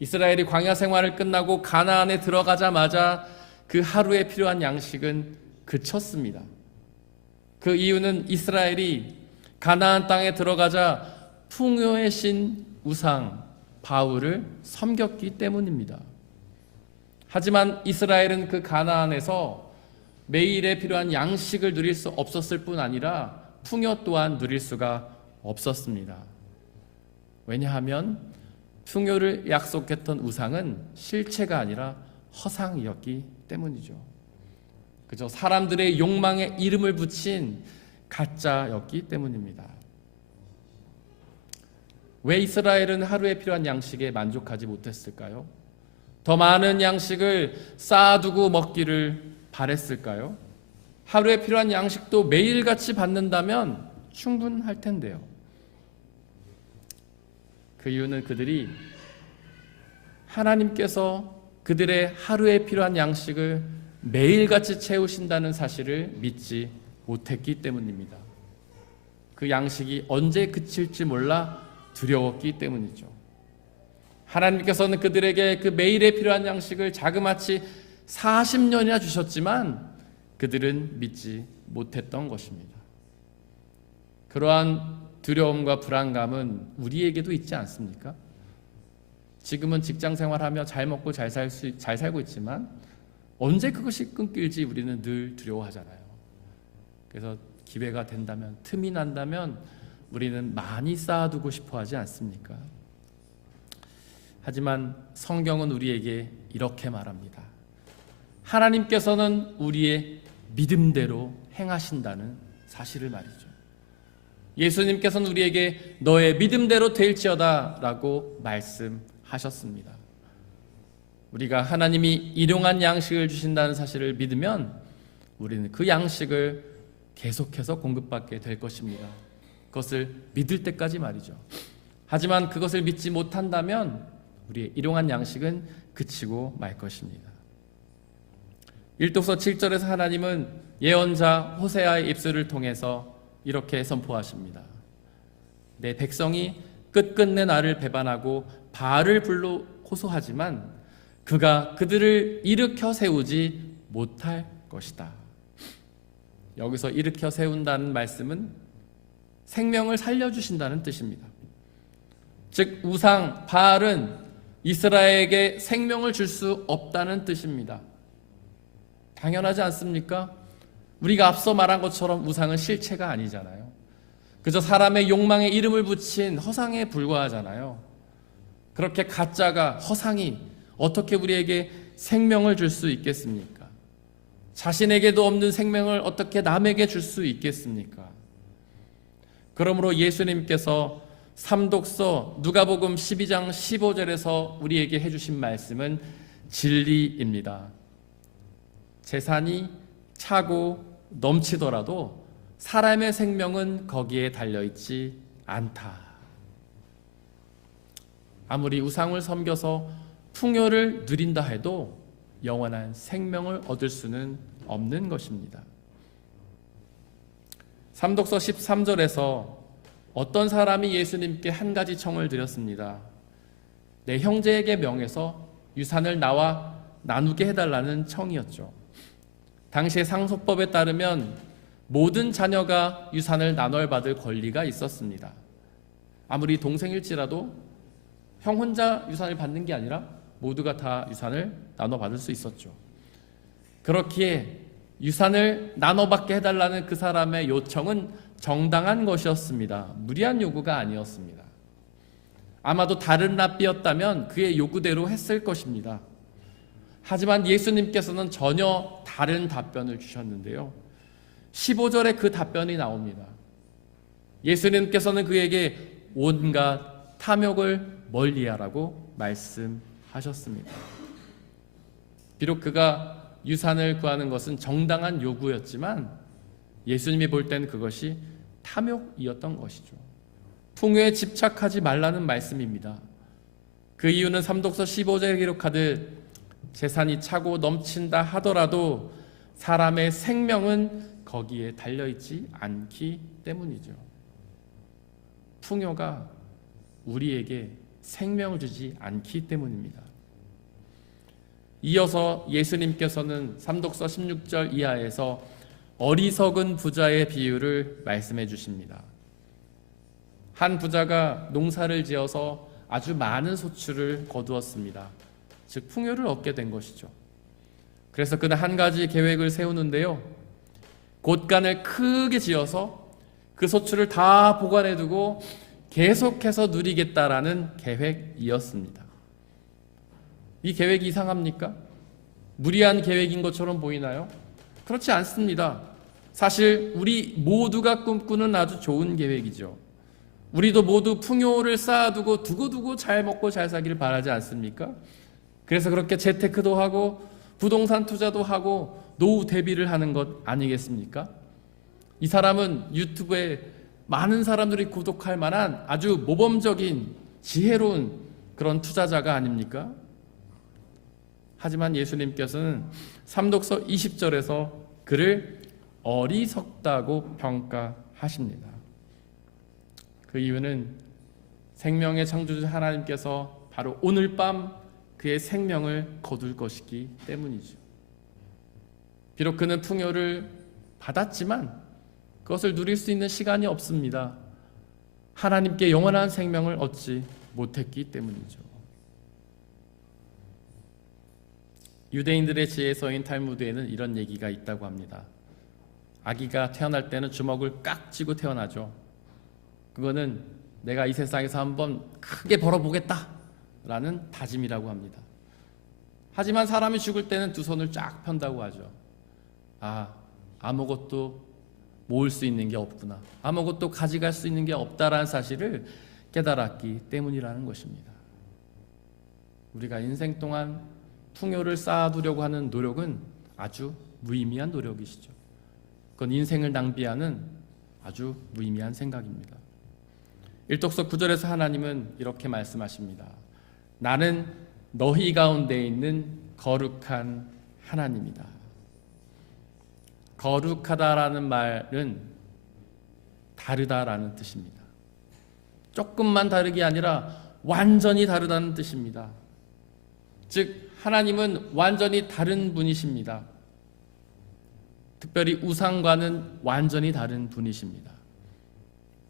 이스라엘이 광야 생활을 끝나고 가나안에 들어가자마자 그 하루에 필요한 양식은 그쳤습니다. 그 이유는 이스라엘이 가나안 땅에 들어가자 풍요의 신 우상 바울을 섬겼기 때문입니다. 하지만 이스라엘은 그 가나안에서 매일에 필요한 양식을 누릴 수 없었을 뿐 아니라 풍요 또한 누릴 수가 없었습니다. 왜냐하면 풍요를 약속했던 우상은 실체가 아니라 허상이었기 때문이죠. 그저 사람들의 욕망에 이름을 붙인 가짜였기 때문입니다. 왜 이스라엘은 하루에 필요한 양식에 만족하지 못했을까요? 더 많은 양식을 쌓아두고 먹기를 바랬을까요? 하루에 필요한 양식도 매일같이 받는다면 충분할 텐데요. 그 이유는 그들이 하나님께서 그들의 하루에 필요한 양식을 매일같이 채우신다는 사실을 믿지 못했기 때문입니다. 그 양식이 언제 그칠지 몰라 두려웠기 때문이죠. 하나님께서는 그들에게 그 매일에 필요한 양식을 자그마치 40년이나 주셨지만 그들은 믿지 못했던 것입니다. 그러한 두려움과 불안감은 우리에게도 있지 않습니까? 지금은 직장 생활하며 잘 먹고 잘 살고 있지만 언제 그것이 끊길지 우리는 늘 두려워하잖아요. 그래서 기회가 된다면, 틈이 난다면 우리는 많이 쌓아두고 싶어 하지 않습니까? 하지만 성경은 우리에게 이렇게 말합니다. 하나님께서는 우리의 믿음대로 행하신다는 사실을 말이죠. 예수님께서는 우리에게 너의 믿음대로 될지어다 라고 말씀하셨습니다. 우리가 하나님이 일용한 양식을 주신다는 사실을 믿으면 우리는 그 양식을 계속해서 공급받게 될 것입니다. 그것을 믿을 때까지 말이죠. 하지만 그것을 믿지 못한다면 우리의 일용한 양식은 그치고 말 것입니다. 1도서 7절에서 하나님은 예언자 호세아의 입술을 통해서 이렇게 선포하십니다. 내 백성이 끝끝내 나를 배반하고 바알을 불러 호소하지만 그가 그들을 일으켜 세우지 못할 것이다. 여기서 일으켜 세운다는 말씀은 생명을 살려주신다는 뜻입니다. 즉 우상 바알은 이스라엘에게 생명을 줄 수 없다는 뜻입니다. 당연하지 않습니까? 우리가 앞서 말한 것처럼 우상은 실체가 아니잖아요. 그저 사람의 욕망에 이름을 붙인 허상에 불과하잖아요. 그렇게 가짜가, 허상이 어떻게 우리에게 생명을 줄 수 있겠습니까? 자신에게도 없는 생명을 어떻게 남에게 줄 수 있겠습니까? 그러므로 예수님께서 삼독서 누가복음 12장 15절에서 우리에게 해주신 말씀은 진리입니다. 재산이 차고 넘치더라도 사람의 생명은 거기에 달려있지 않다. 아무리 우상을 섬겨서 풍요를 누린다 해도 영원한 생명을 얻을 수는 없는 것입니다. 삼독서 13절에서 어떤 사람이 예수님께 한 가지 청을 드렸습니다. 내 형제에게 명해서 유산을 나와 나누게 해달라는 청이었죠. 당시의 상속법에 따르면 모든 자녀가 유산을 나눠 받을 권리가 있었습니다. 아무리 동생일지라도 형 혼자 유산을 받는 게 아니라 모두가 다 유산을 나눠 받을 수 있었죠. 그렇기에 유산을 나눠 받게 해달라는 그 사람의 요청은 정당한 것이었습니다. 무리한 요구가 아니었습니다. 아마도 다른 랍비였다면 그의 요구대로 했을 것입니다. 하지만 예수님께서는 전혀 다른 답변을 주셨는데요. 15절에 그 답변이 나옵니다. 예수님께서는 그에게 온갖 탐욕을 멀리하라고 말씀하셨습니다. 비록 그가 유산을 구하는 것은 정당한 요구였지만 예수님이 볼 땐 그것이 탐욕이었던 것이죠. 풍요에 집착하지 말라는 말씀입니다. 그 이유는 삼독서 15절에 기록하듯 재산이 차고 넘친다 하더라도 사람의 생명은 거기에 달려있지 않기 때문이죠. 풍요가 우리에게 생명을 주지 않기 때문입니다. 이어서 예수님께서는 삼독서 16절 이하에서 어리석은 부자의 비유를 말씀해 주십니다. 한 부자가 농사를 지어서 아주 많은 소출을 거두었습니다. 즉 풍요를 얻게 된 것이죠. 그래서 그는 한 가지 계획을 세우는데요. 곳간을 크게 지어서 그 소출을 다 보관해 두고 계속해서 누리겠다라는 계획이었습니다. 이 계획이 이상합니까? 무리한 계획인 것처럼 보이나요? 그렇지 않습니다. 사실 우리 모두가 꿈꾸는 아주 좋은 계획이죠. 우리도 모두 풍요를 쌓아두고 두고두고 잘 먹고 잘 살기를 바라지 않습니까? 그래서 그렇게 재테크도 하고 부동산 투자도 하고 노후 대비를 하는 것 아니겠습니까? 이 사람은 유튜브에 많은 사람들이 구독할 만한 아주 모범적인 지혜로운 그런 투자자가 아닙니까? 하지만 예수님께서는 삼독서 20절에서 그를 어리석다고 평가하십니다. 그 이유는 생명의 창조주 하나님께서 바로 오늘 밤 그의 생명을 거둘 것이기 때문이죠. 비록 그는 풍요를 받았지만 그것을 누릴 수 있는 시간이 없습니다. 하나님께 영원한 생명을 얻지 못했기 때문이죠. 유대인들의 지혜서인 탈무드에는 이런 얘기가 있다고 합니다. 아기가 태어날 때는 주먹을 깍 쥐고 태어나죠. 그거는 내가 이 세상에서 한번 크게 벌어보겠다 라는 다짐이라고 합니다. 하지만 사람이 죽을 때는 두 손을 쫙 편다고 하죠. 아무것도 모을 수 있는 게 없구나, 아무것도 가져갈 수 있는 게 없다라는 사실을 깨달았기 때문이라는 것입니다. 우리가 인생 동안 풍요를 쌓아두려고 하는 노력은 아주 무의미한 노력이시죠. 그건 인생을 낭비하는 아주 무의미한 생각입니다. 일독서 9절에서 하나님은 이렇게 말씀하십니다. 나는 너희 가운데 있는 거룩한 하나님이다. 거룩하다라는 말은 다르다라는 뜻입니다. 조금만 다르게 아니라 완전히 다르다는 뜻입니다. 즉 하나님은 완전히 다른 분이십니다. 특별히 우상과는 완전히 다른 분이십니다.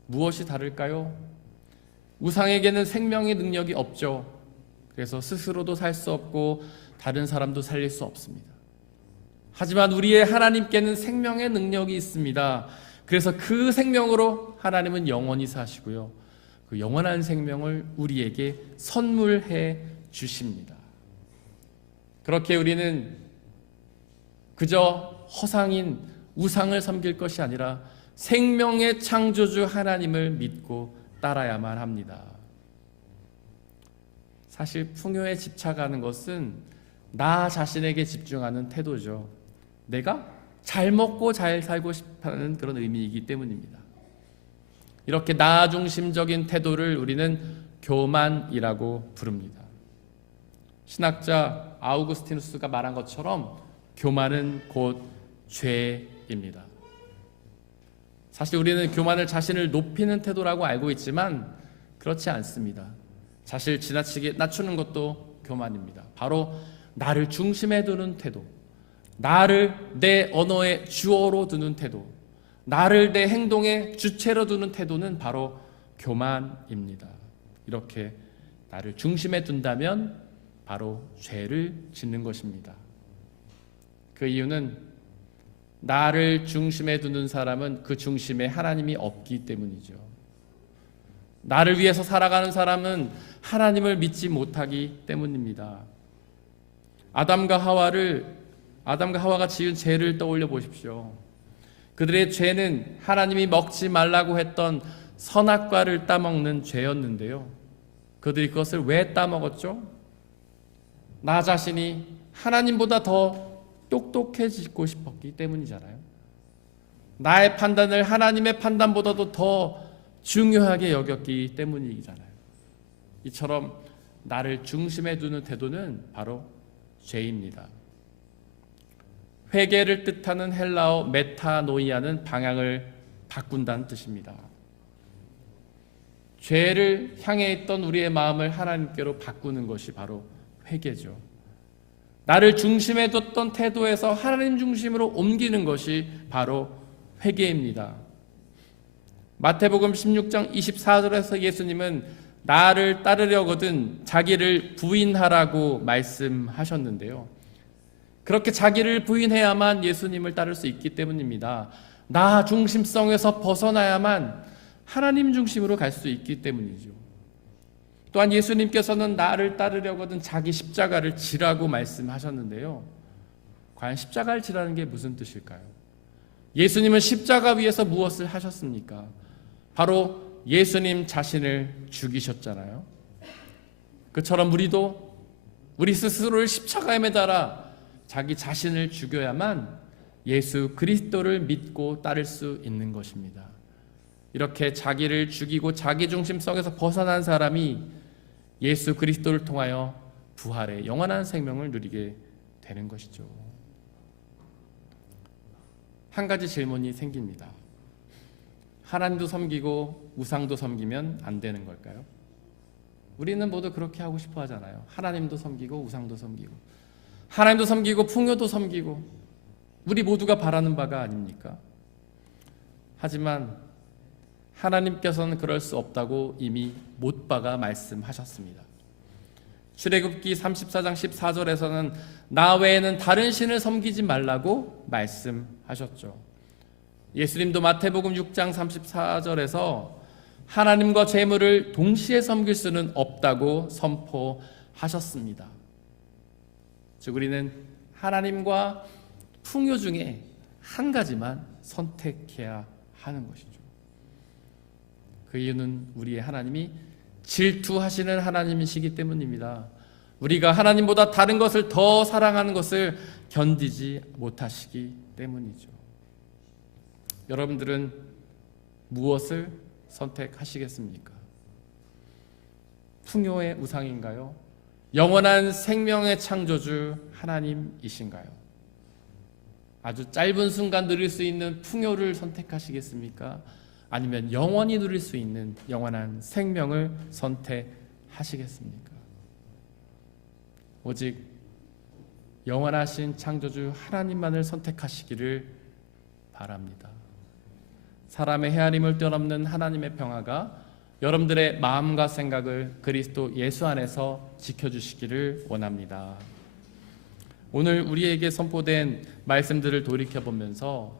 무엇이 다를까요? 우상에게는 생명의 능력이 없죠. 그래서 스스로도 살 수 없고 다른 사람도 살릴 수 없습니다. 하지만 우리의 하나님께는 생명의 능력이 있습니다. 그래서 그 생명으로 하나님은 영원히 사시고요, 그 영원한 생명을 우리에게 선물해 주십니다. 그렇게 우리는 그저 허상인 우상을 섬길 것이 아니라 생명의 창조주 하나님을 믿고 따라야만 합니다. 사실 풍요에 집착하는 것은 나 자신에게 집중하는 태도죠. 내가 잘 먹고 잘 살고 싶다는 그런 의미이기 때문입니다. 이렇게 나 중심적인 태도를 우리는 교만이라고 부릅니다. 신학자 아우구스티누스가 말한 것처럼 교만은 곧 죄입니다. 사실 우리는 교만을 자신을 높이는 태도라고 알고 있지만 그렇지 않습니다. 사실 지나치게 낮추는 것도 교만입니다. 바로 나를 중심에 두는 태도, 나를 내 언어의 주어로 두는 태도, 나를 내 행동의 주체로 두는 태도는 바로 교만입니다. 이렇게 나를 중심에 둔다면 바로 죄를 짓는 것입니다. 그 이유는 나를 중심에 두는 사람은 그 중심에 하나님이 없기 때문이죠. 나를 위해서 살아가는 사람은 하나님을 믿지 못하기 때문입니다. 아담과 하와가 지은 죄를 떠올려 보십시오. 그들의 죄는 하나님이 먹지 말라고 했던 선악과를 따먹는 죄였는데요, 그들이 그것을 왜 따먹었죠? 나 자신이 하나님보다 더 똑똑해지고 싶었기 때문이잖아요. 나의 판단을 하나님의 판단보다도 더 중요하게 여겼기 때문이잖아요. 이처럼 나를 중심에 두는 태도는 바로 죄입니다. 회개를 뜻하는 헬라어 메타노이아는 방향을 바꾼다는 뜻입니다. 죄를 향해 있던 우리의 마음을 하나님께로 바꾸는 것이 바로 회개죠. 나를 중심에 뒀던 태도에서 하나님 중심으로 옮기는 것이 바로 회개입니다. 마태복음 16장 24절에서 예수님은 나를 따르려거든 자기를 부인하라고 말씀하셨는데요, 그렇게 자기를 부인해야만 예수님을 따를 수 있기 때문입니다. 나 중심성에서 벗어나야만 하나님 중심으로 갈 수 있기 때문이죠. 또한 예수님께서는 나를 따르려거든 자기 십자가를 지라고 말씀하셨는데요, 과연 십자가를 지라는 게 무슨 뜻일까요? 예수님은 십자가 위에서 무엇을 하셨습니까? 바로 예수님 자신을 죽이셨잖아요. 그처럼 우리도 우리 스스로를 십자가에 매달아 자기 자신을 죽여야만 예수 그리스도를 믿고 따를 수 있는 것입니다. 이렇게 자기를 죽이고 자기 중심성에서 벗어난 사람이 예수 그리스도를 통하여 부활의 영원한 생명을 누리게 되는 것이죠. 한 가지 질문이 생깁니다. 하나님도 섬기고 우상도 섬기면 안 되는 걸까요? 우리는 모두 그렇게 하고 싶어 하잖아요. 하나님도 섬기고 우상도 섬기고, 하나님도 섬기고 풍요도 섬기고, 우리 모두가 바라는 바가 아닙니까? 하지만 하나님께서는 그럴 수 없다고 이미 못 박아 말씀하셨습니다. 출애굽기 34장 14절에서는 나 외에는 다른 신을 섬기지 말라고 말씀하셨죠. 예수님도 마태복음 6장 34절에서 하나님과 재물을 동시에 섬길 수는 없다고 선포하셨습니다. 즉 우리는 하나님과 풍요 중에 한 가지만 선택해야 하는 것이죠. 그 이유는 우리의 하나님이 질투하시는 하나님이시기 때문입니다. 우리가 하나님보다 다른 것을 더 사랑하는 것을 견디지 못하시기 때문이죠. 여러분들은 무엇을 선택하시겠습니까? 풍요의 우상인가요? 영원한 생명의 창조주 하나님이신가요? 아주 짧은 순간 누릴 수 있는 풍요를 선택하시겠습니까? 아니면 영원히 누릴 수 있는 영원한 생명을 선택하시겠습니까? 오직 영원하신 창조주 하나님만을 선택하시기를 바랍니다. 사람의 헤아림을 뛰어넘는 하나님의 평화가 여러분들의 마음과 생각을 그리스도 예수 안에서 지켜주시기를 원합니다. 오늘 우리에게 선포된 말씀들을 돌이켜보면서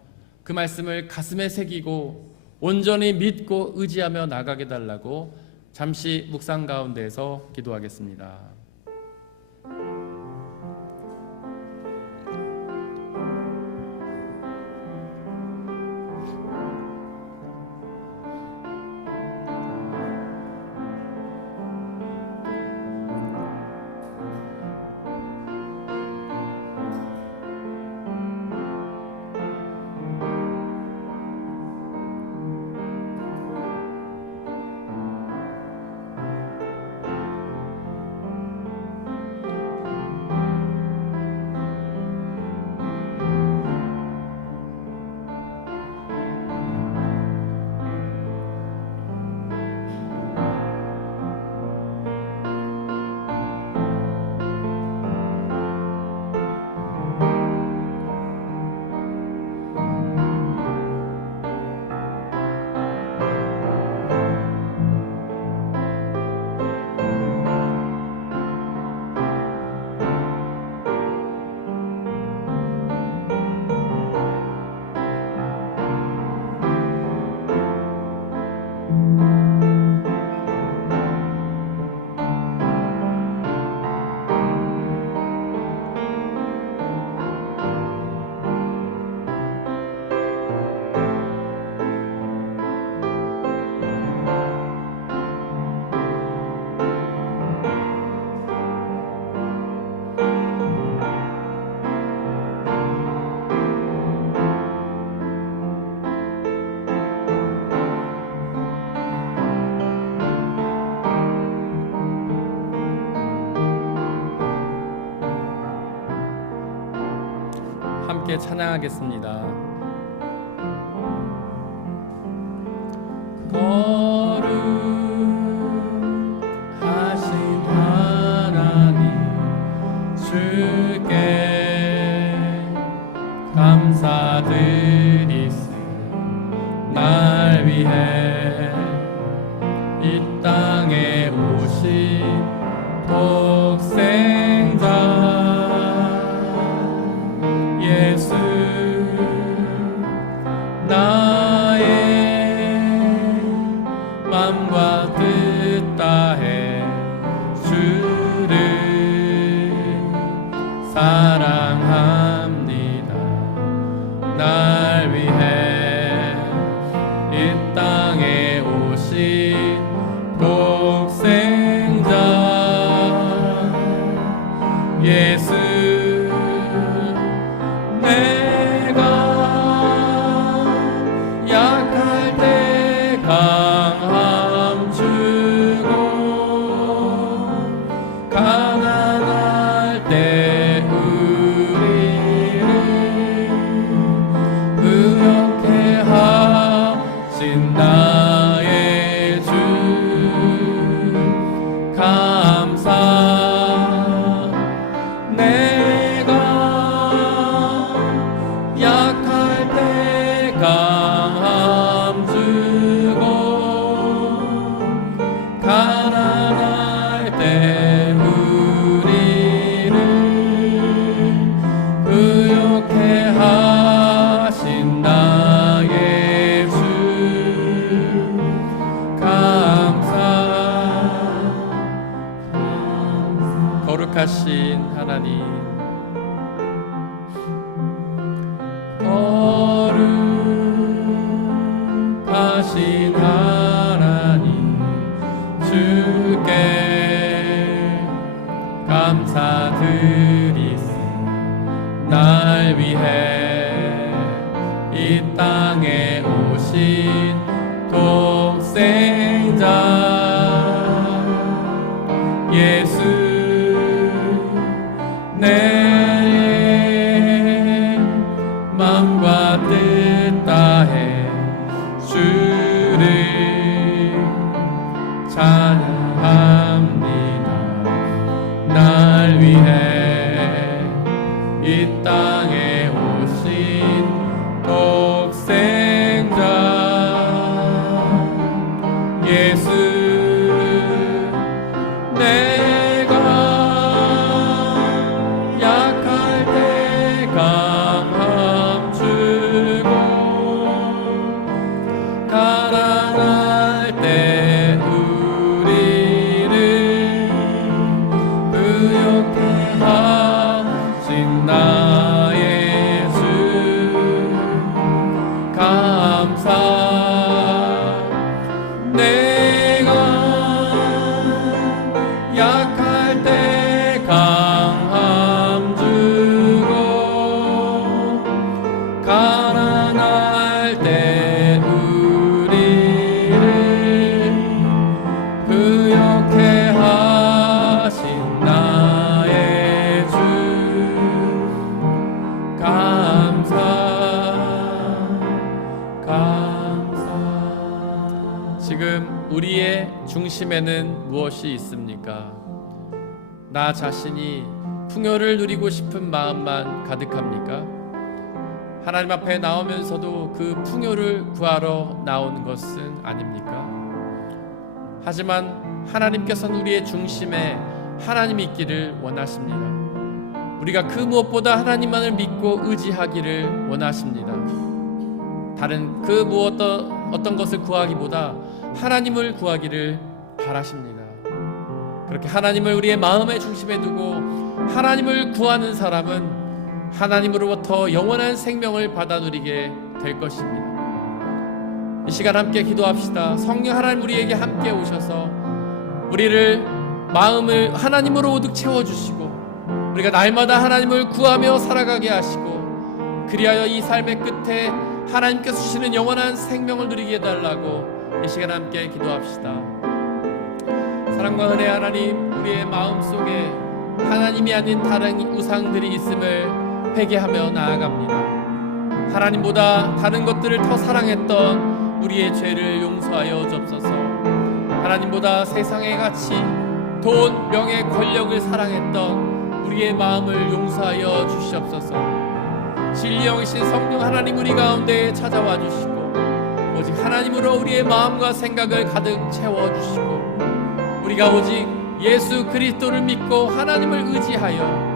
그 말씀을 가슴에 새기고 온전히 믿고 의지하며 나가게 달라고 잠시 묵상 가운데에서 기도하겠습니다. 함께 찬양하겠습니다. 거룩하신 하나님 주께 감사드리세. 날 위해 이 땅에 오신 독생자 예수 가난할 때 우리를 부욕해 하신 나의 주 거룩하신 하나님, 거룩하신 하나님, 주께 감사드리세. 날 위해 이 땅에 오신 독생자 예수, 내 맘과 뜻 다해 주를 찬양합니다. 날 위해 이 땅에 오신 독생자 예수, 내가 약할 때 강함 주고 가난할 때 우리를 부욕해 하신 나의 주 감사. 내가 약할 때 강함 주고 가난할 때 우리를 부욕해 하신 나의 주 감사. 지금 우리의 중심에는 무엇이 있습니까? 나 자신이 풍요를 누리고 싶은 마음만 가득합니까? 하나님 앞에 나오면서도 그 풍요를 구하러 나오는 것은 아닙니까? 하지만 하나님께서는 우리의 중심에 하나님이 있기를 원하십니다. 우리가 그 무엇보다 하나님만을 믿고 의지하기를 원하십니다. 다른 그 어떤 것을 구하기보다 하나님을 구하기를 바라십니다. 그렇게 하나님을 우리의 마음의 중심에 두고 하나님을 구하는 사람은 하나님으로부터 영원한 생명을 받아 누리게 될 것입니다. 이 시간 함께 기도합시다. 성령 하나님 우리에게 함께 오셔서 우리를 마음을 하나님으로 오득 채워주시고 우리가 날마다 하나님을 구하며 살아가게 하시고 그리하여 이 삶의 끝에 하나님께서 주시는 영원한 생명을 누리게 해달라고 이 시간 함께 기도합시다. 사랑과 은혜 하나님, 우리의 마음속에 하나님이 아닌 다른 우상들이 있음을 회개하며 나아갑니다. 하나님보다 다른 것들을 더 사랑했던 우리의 죄를 용서하여 주옵소서. 하나님보다 세상의 가치, 돈, 명예, 권력을 사랑했던 우리의 마음을 용서하여 주시옵소서. 진리 영이신 성령 하나님 우리 가운데 찾아와 주시고 오직 하나님으로 우리의 마음과 생각을 가득 채워주시고 우리가 오직 예수 그리스도를 믿고 하나님을 의지하여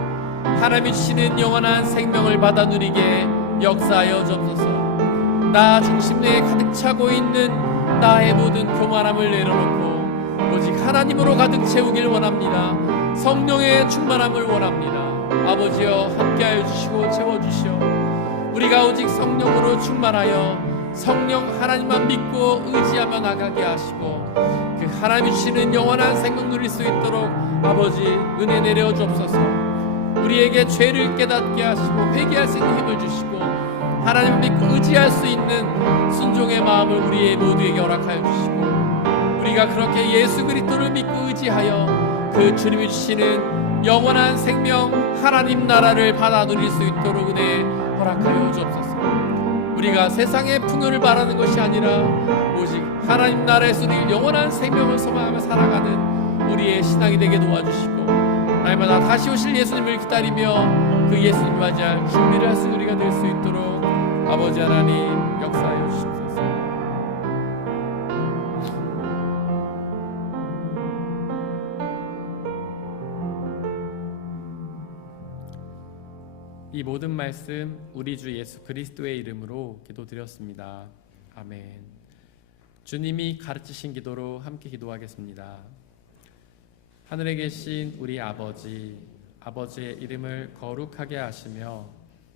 하나님이 주시는 영원한 생명을 받아 누리게 역사하여 주옵소서. 나 중심 내에 가득 차고 있는 나의 모든 교만함을 내려놓고 오직 하나님으로 가득 채우길 원합니다. 성령의 충만함을 원합니다. 아버지여 함께하여 주시고 채워주시오. 우리가 오직 성령으로 충만하여 성령 하나님만 믿고 의지하며 나가게 하시고 그 하나님이 주시는 영원한 생명 누릴 수 있도록 아버지 은혜 내려 주옵소서. 우리에게 죄를 깨닫게 하시고 회개할 수 있는 힘을 주시고 하나님을 믿고 의지할 수 있는 순종의 마음을 우리의 모두에게 허락하여 주시고 우리가 그렇게 예수 그리스도를 믿고 의지하여 그 주님이 주시는 영원한 생명 하나님 나라를 받아 누릴 수 있도록 은혜 허락하여 주옵소서. 우리가 세상의 풍요를 바라는 것이 아니라 오직 하나님 나라에서 누릴 영원한 생명을 소망하며 살아가는 우리의 신앙이 되게 도와주시고 날마다 다시 오실 예수님을 기다리며 그 예수님 맞이할 준비를 할 수 있는 우리가 될 수 있도록 아버지 하나님 역사하여 주시옵소서. 이 모든 말씀 우리 주 예수 그리스도의 이름으로 기도드렸습니다. 아멘. 주님이 가르치신 기도로 함께 기도하겠습니다. 하늘에 계신 우리 아버지, 아버지의 이름을 거룩하게 하시며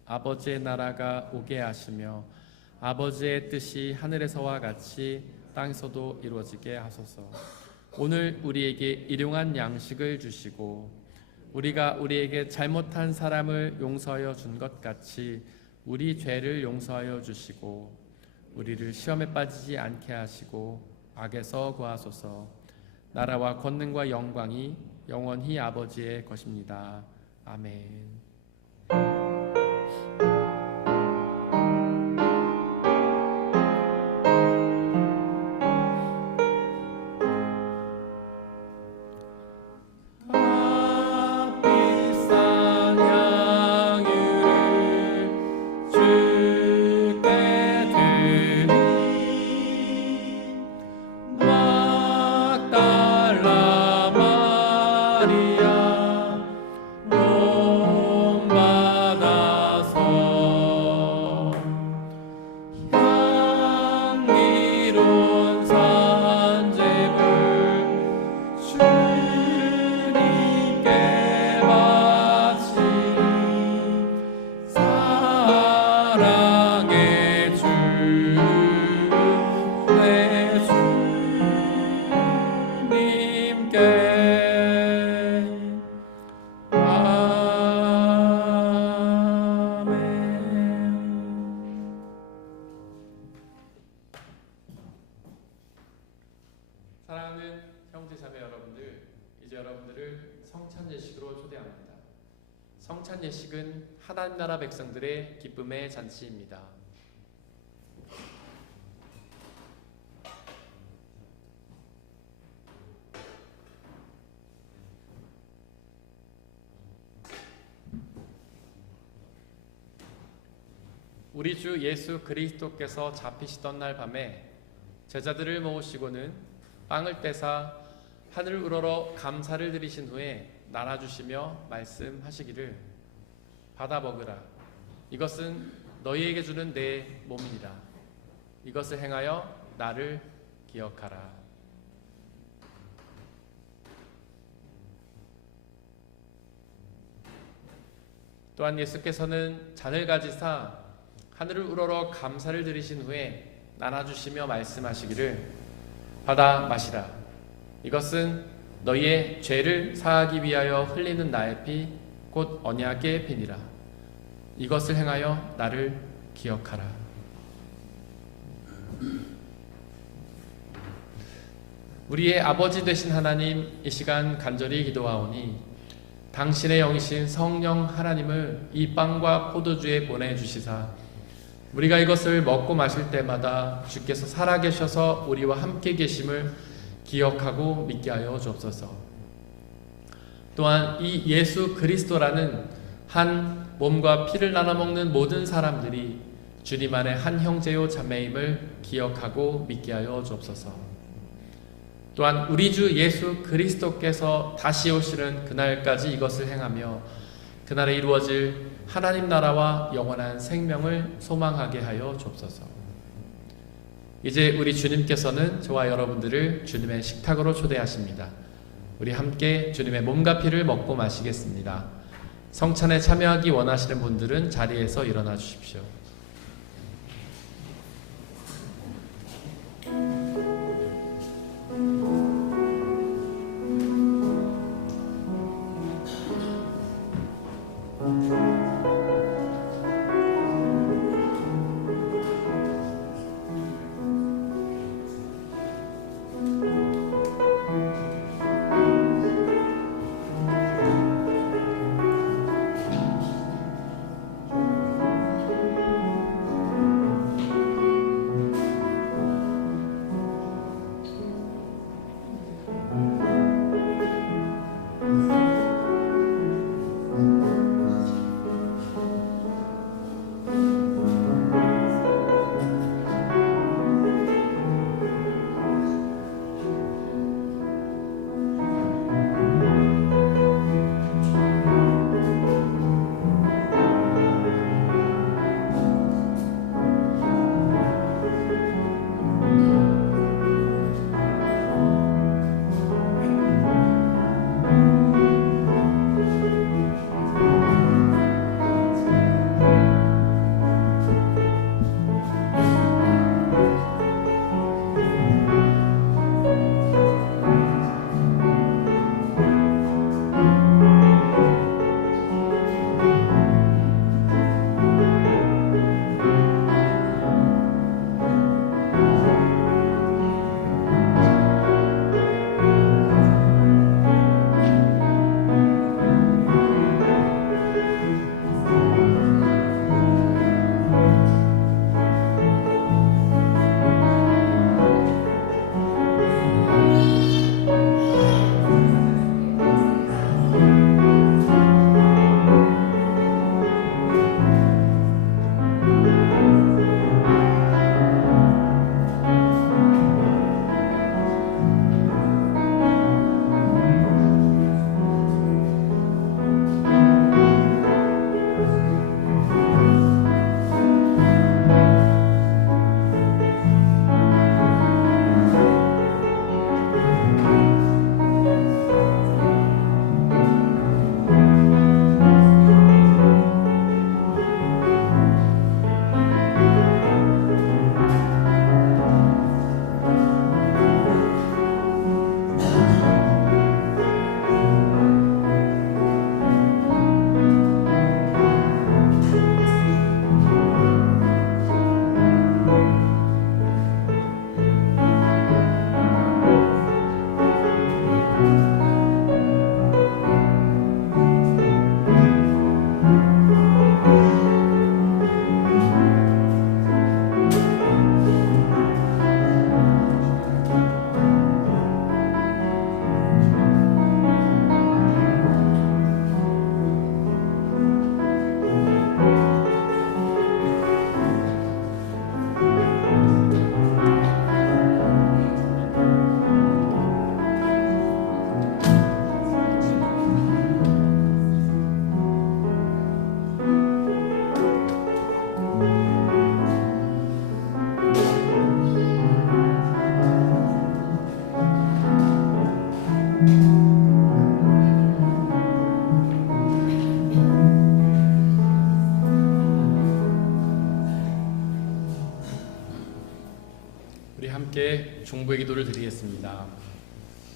아버지의 나라가 오게 하시며 아버지의 뜻이 하늘에서와 같이 땅에서도 이루어지게 하소서. 오늘 우리에게 일용할 양식을 주시고 우리가 우리에게 잘못한 사람을 용서하여 준 것 같이 우리 죄를 용서하여 주시고 우리를 시험에 빠지지 않게 하시고 악에서 구하소서. 나라와 권능과 영광이 영원히 아버지의 것입니다. 아멘. 사랑하는 형제 자매 여러분들, 이제 여러분들을 성찬 예식으로 초대합니다. 성찬 예식은 하나님 나라 백성들의 기쁨의 잔치입니다. 우리 주 예수 그리스도께서 잡히시던 날 밤에 제자들을 모으시고는 빵을 떼사 하늘을 우러러 감사를 드리신 후에 나눠주시며 말씀하시기를 받아 먹으라. 이것은 너희에게 주는 내 몸이니라. 이것을 행하여 나를 기억하라. 또한 예수께서는 잔을 가지사 하늘을 우러러 감사를 드리신 후에 나눠주시며 말씀하시기를 받아 마시라. 이것은 너희의 죄를 사하기 위하여 흘리는 나의 피 곧 언약의 피니라. 이것을 행하여 나를 기억하라. 우리의 아버지 되신 하나님, 이 시간 간절히 기도하오니 당신의 영이신 성령 하나님을 이 빵과 포도주에 보내주시사 우리가 이것을 먹고 마실 때마다 주께서 살아계셔서 우리와 함께 계심을 기억하고 믿게 하여 주옵소서. 또한 이 예수 그리스도라는 한 몸과 피를 나눠 먹는 모든 사람들이 주님 안에 한 형제요 자매임을 기억하고 믿게 하여 주옵소서. 또한 우리 주 예수 그리스도께서 다시 오시는 그날까지 이것을 행하며 그날에 이루어질 하나님 나라와 영원한 생명을 소망하게 하여 주옵소서. 이제 우리 주님께서는 저와 여러분들을 주님의 식탁으로 초대하십니다. 우리 함께 주님의 몸과 피를 먹고 마시겠습니다. 성찬에 참여하기 원하시는 분들은 자리에서 일어나 주십시오.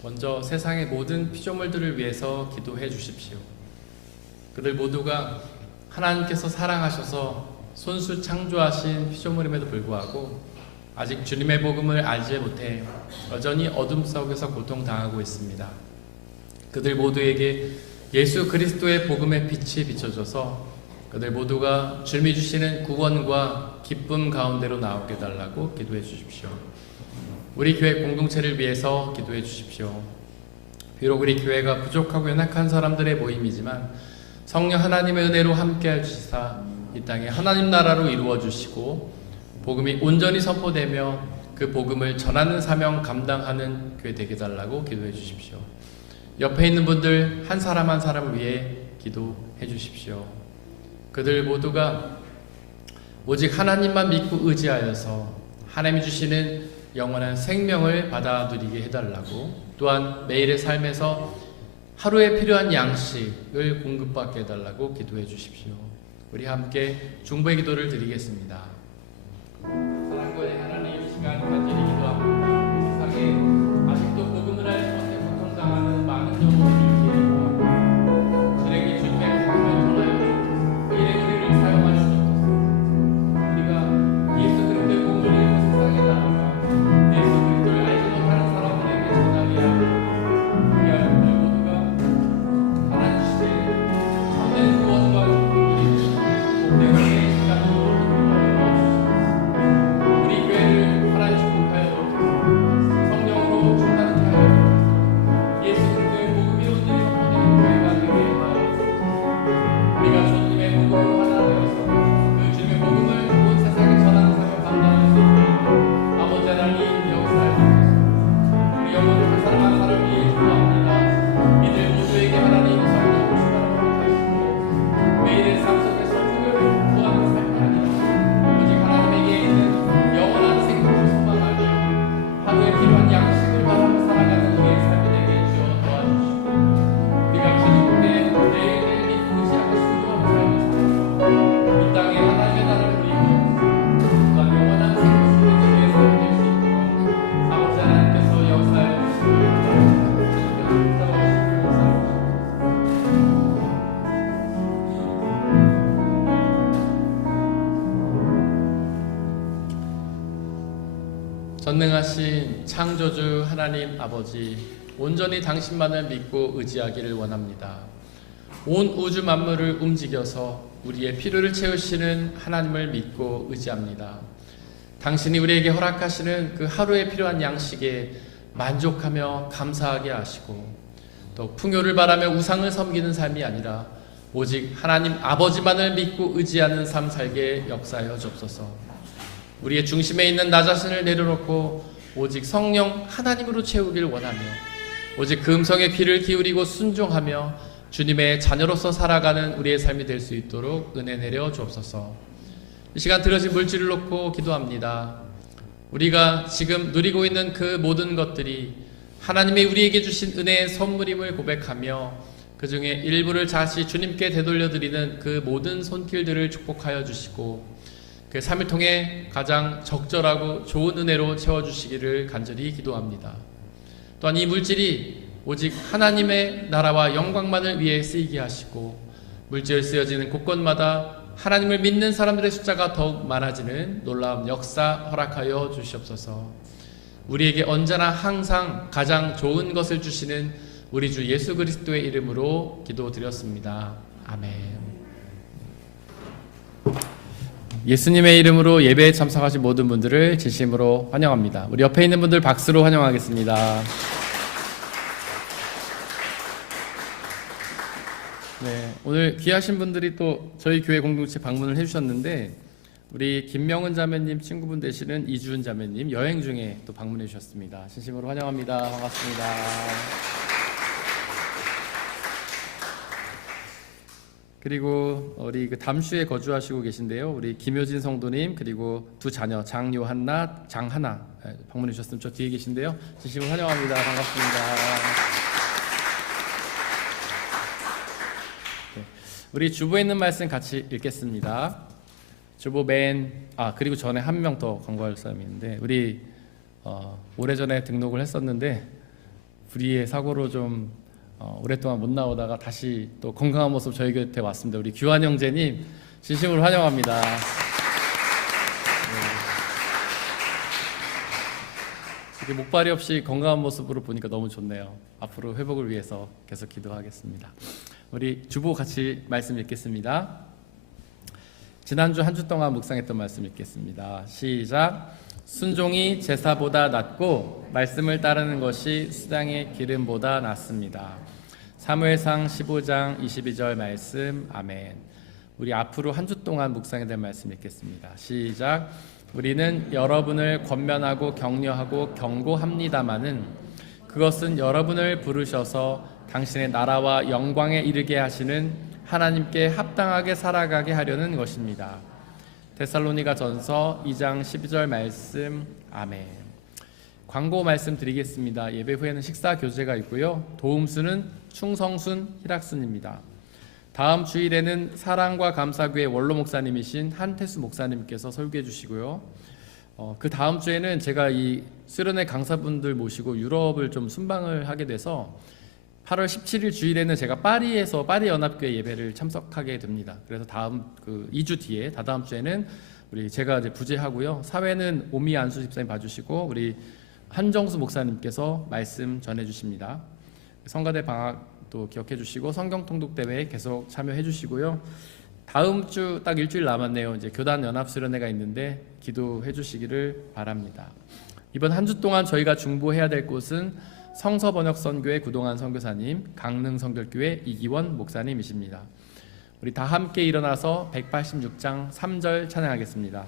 먼저 세상의 모든 피조물들을 위해서 기도해 주십시오. 그들 모두가 하나님께서 사랑하셔서 손수 창조하신 피조물임에도 불구하고 아직 주님의 복음을 알지 못해 여전히 어둠 속에서 고통당하고 있습니다. 그들 모두에게 예수 그리스도의 복음의 빛이 비춰져서 그들 모두가 주님이 주시는 구원과 기쁨 가운데로 나오게 해달라고 기도해 주십시오. 우리 교회 공동체를 위해서 기도해 주십시오. 비록 우리 교회가 부족하고 연약한 사람들의 모임이지만 성령 하나님의 은혜로 함께해 주시사 이 땅에 하나님 나라로 이루어 주시고 복음이 온전히 선포되며 그 복음을 전하는 사명 감당하는 교회 되게 해달라고 기도해 주십시오. 옆에 있는 분들 한 사람 한 사람을 위해 기도해 주십시오. 그들 모두가 오직 하나님만 믿고 의지하여서 하나님이 주시는 영원한 생명을 받아 누리게 해달라고, 또한 매일의 삶에서 하루에 필요한 양식을 공급받게 해달라고 기도해 주십시오. 우리 함께 중보의 기도를 드리겠습니다. 사랑과 하나님, 시간 간절히 기도합니다. 세상에 아직도 복음을 알지 못해 고통당하는 많은 영혼들을 기도하고 그에게 주님의 복음을 전하여 그의 우리를 사용하시옵소서. 우리가 예수 그리스도의 복음을 읽고 세상에 나아가 예수 그리스도를 알지 못하는 사람들에게 전하게 하고 우리 아이들 모두가 하나님 주신 참된 구원과 기쁨을 복되게 시간으로 우리 교회를 하나님 축복하여 성령으로 충만케 하여 예수 그리스도의 복음이 온전히 선포되는 교회가 되게 하옵소서. 우리가 주님의 복음으로 하나 되어서 그 주님의 복음을 온 세상에 전하는 사명 감당할 수 있도록 아버지 하나님 역사하옵소서. 우리 영혼을 한 사람 한 사람 위해 기도합니다. 이들 모두에게 하나님 성령 충만을 허락하시고 매일의 삶 속에서 풍요를 구하는 삶이 아니라 오직 하나님에게 있는 영원한 생명을 소망하며 하루에 필요한 양식을 바라며 살아가는 우리의 삶이 되게 해주어 도와주시고 우리가 주님께 매일매일 믿고 의지하고 순종하는 삶을 살아서 이 땅에 하나님의 나라를 누리고 또한 영원한 생명을 누리는 우리의 삶이 될 수 있도록 아버지 하나님께서 역사해 주시고 주님께서 전능하신 창조주 하나님 아버지, 온전히 당신만을 믿고 의지하기를 원합니다. 온 우주 만물을 움직여서 우리의 필요를 채우시는 하나님을 믿고 의지합니다. 당신이 우리에게 허락하시는 그 하루에 필요한 양식에 만족하며 감사하게 하시고 또 풍요를 바라며 우상을 섬기는 삶이 아니라 오직 하나님 아버지만을 믿고 의지하는 삶 살게 역사하여 주옵소서. 우리의 중심에 있는 나 자신을 내려놓고 오직 성령 하나님으로 채우길 원하며 오직 그 음성에 귀를 기울이고 순종하며 주님의 자녀로서 살아가는 우리의 삶이 될 수 있도록 은혜 내려 주옵소서. 이 시간 들어진 물질을 놓고 기도합니다. 우리가 지금 누리고 있는 그 모든 것들이 하나님이 우리에게 주신 은혜의 선물임을 고백하며 그 중에 일부를 다시 주님께 되돌려드리는 그 모든 손길들을 축복하여 주시고 그 삶을 통해 가장 적절하고 좋은 은혜로 채워주시기를 간절히 기도합니다. 또한 이 물질이 오직 하나님의 나라와 영광만을 위해 쓰이게 하시고 물질 쓰여지는 곳곳마다 하나님을 믿는 사람들의 숫자가 더욱 많아지는 놀라운 역사 허락하여 주시옵소서. 우리에게 언제나 항상 가장 좋은 것을 주시는 우리 주 예수 그리스도의 이름으로 기도드렸습니다. 아멘. 예수님의 이름으로 예배에 참석하신 모든 분들을 진심으로 환영합니다. 우리 옆에 있는 분들 박수로 환영하겠습니다. 네, 오늘 귀하신 분들이 또 저희 교회 공동체 방문을 해주셨는데 우리 김명은 자매님 친구분 되시는 이주은 자매님 여행 중에 또 방문해 주셨습니다. 진심으로 환영합니다. 반갑습니다. 그리고 우리 그 담주에 거주하시고 계신데요. 우리 김효진 성도님 그리고 두 자녀 장요한나, 장하나 방문해 주셨으면 저 뒤에 계신데요. 진심으로 환영합니다. 반갑습니다. 네, 우리 주보에 있는 말씀 같이 읽겠습니다. 주보 그리고 전에 한 명 더 광고할 사람이 있는데 우리 오래전에 등록을 했었는데 불의의 사고로 좀 오랫동안 못 나오다가 다시 또 건강한 모습 저희 곁에 왔습니다. 우리 규환 형제님 진심으로 환영합니다. 네. 이렇게 목발이 없이 건강한 모습으로 보니까 너무 좋네요. 앞으로 회복을 위해서 계속 기도하겠습니다. 우리 주보 같이 말씀 읽겠습니다. 지난주 한 주 동안 묵상했던 말씀 읽겠습니다. 시작. 순종이 제사보다 낫고 말씀을 따르는 것이 수장의 기름보다 낫습니다. 사무엘상 15장 22절 말씀. 아멘. 우리 앞으로 한 주 동안 묵상해야 될 말씀 읽겠습니다. 시작. 우리는 여러분을 권면하고 격려하고 경고합니다마는 그것은 여러분을 부르셔서 당신의 나라와 영광에 이르게 하시는 하나님께 합당하게 살아가게 하려는 것입니다. 데살로니가 전서 2장 12절 말씀. 아멘. 광고 말씀 드리겠습니다. 예배 후에는 식사 교제가 있고요. 도움수는 충성순 희락순입니다. 다음 주일에는 사랑과 감사교회 원로 목사님이신 한태수 목사님께서 설교해 주시고요. 그 다음 주에는 제가 이 수련회 강사분들 모시고 유럽을 좀 순방을 하게 돼서 8월 17일 주일에는 제가 파리에서 파리 연합교회 예배를 참석하게 됩니다. 그래서 다음 2주 뒤에 다다음 주에는 우리 제가 이제 부재하고요. 사회는 오미 안수 집사님 봐주시고 우리 한정수 목사님께서 말씀 전해주십니다. 성가대 방학도 기억해 주시고 성경 통독 대회에 계속 참여해 주시고요. 다음 주 딱 일주일 남았네요. 이제 교단 연합 수련회가 있는데 기도해 주시기를 바랍니다. 이번 한 주 동안 저희가 중보해야 될 곳은 성서번역선교회 구동환 선교사님, 강릉성결교회 이기원 목사님이십니다. 우리 다 함께 일어나서 186장 3절 찬양하겠습니다.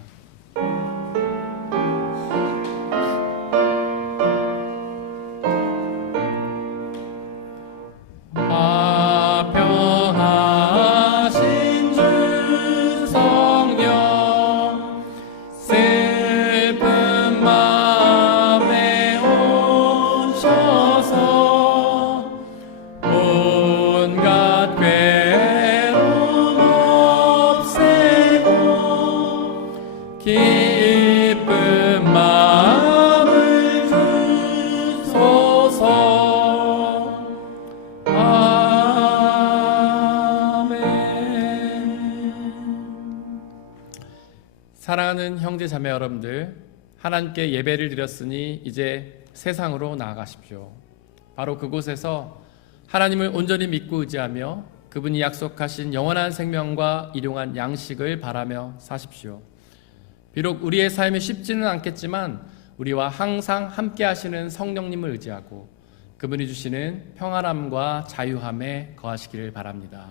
사랑하는 형제 자매 여러분들, 하나님께 예배를 드렸으니 이제 세상으로 나아가십시오. 바로 그곳에서 하나님을 온전히 믿고 의지하며 그분이 약속하신 영원한 생명과 일용할 양식을 바라며 사십시오. 비록 우리의 삶이 쉽지는 않겠지만 우리와 항상 함께 하시는 성령님을 의지하고 그분이 주시는 평안함과 자유함에 거하시기를 바랍니다.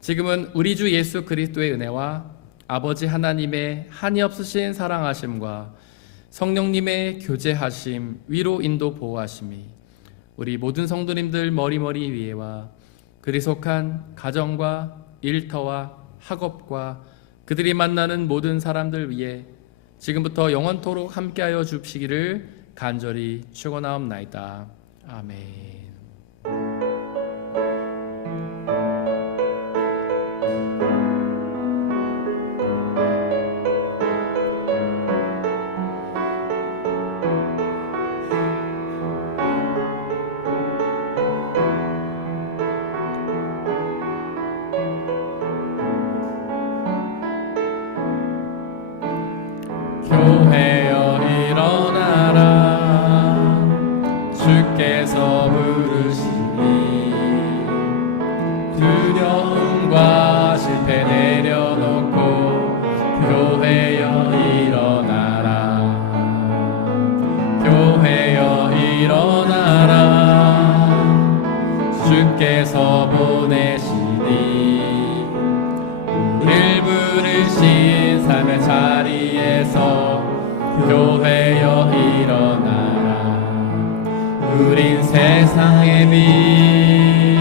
지금은 우리 주 예수 그리스도의 은혜와 아버지 하나님의 한이 없으신 사랑하심과 성령님의 교제하심, 위로 인도 보호하심이 우리 모든 성도님들 머리머리 위에와 그리 속한 가정과 일터와 학업과 그들이 만나는 모든 사람들 위에 지금부터 영원토록 함께하여 주시기를 간절히 축원하옵나이다. 아멘. 교회여 일어나라 주께서 부르시니 두려움과 실패 내려놓고 교회여 일어나라 교회여 일어나라 주께서 보내시니 우릴 부르신 삶의 자리에서 교회여 일어나라 우린 세상의 빛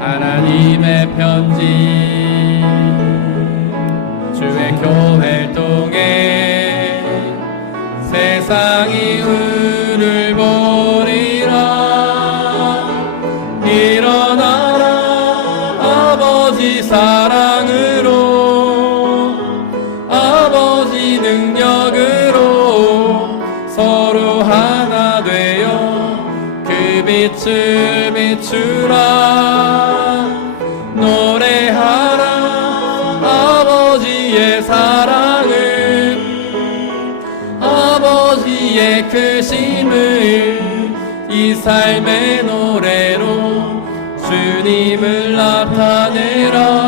하나님의 편지 주의 교회를 통해 세상이 의를 보리라 일어나라 아버지 사랑으로 아버지 능력으로 서로 하나 되 빛을 비추라 노래하라 아버지의 사랑을 아버지의 크심을 이 삶의 노래로 주님을 나타내라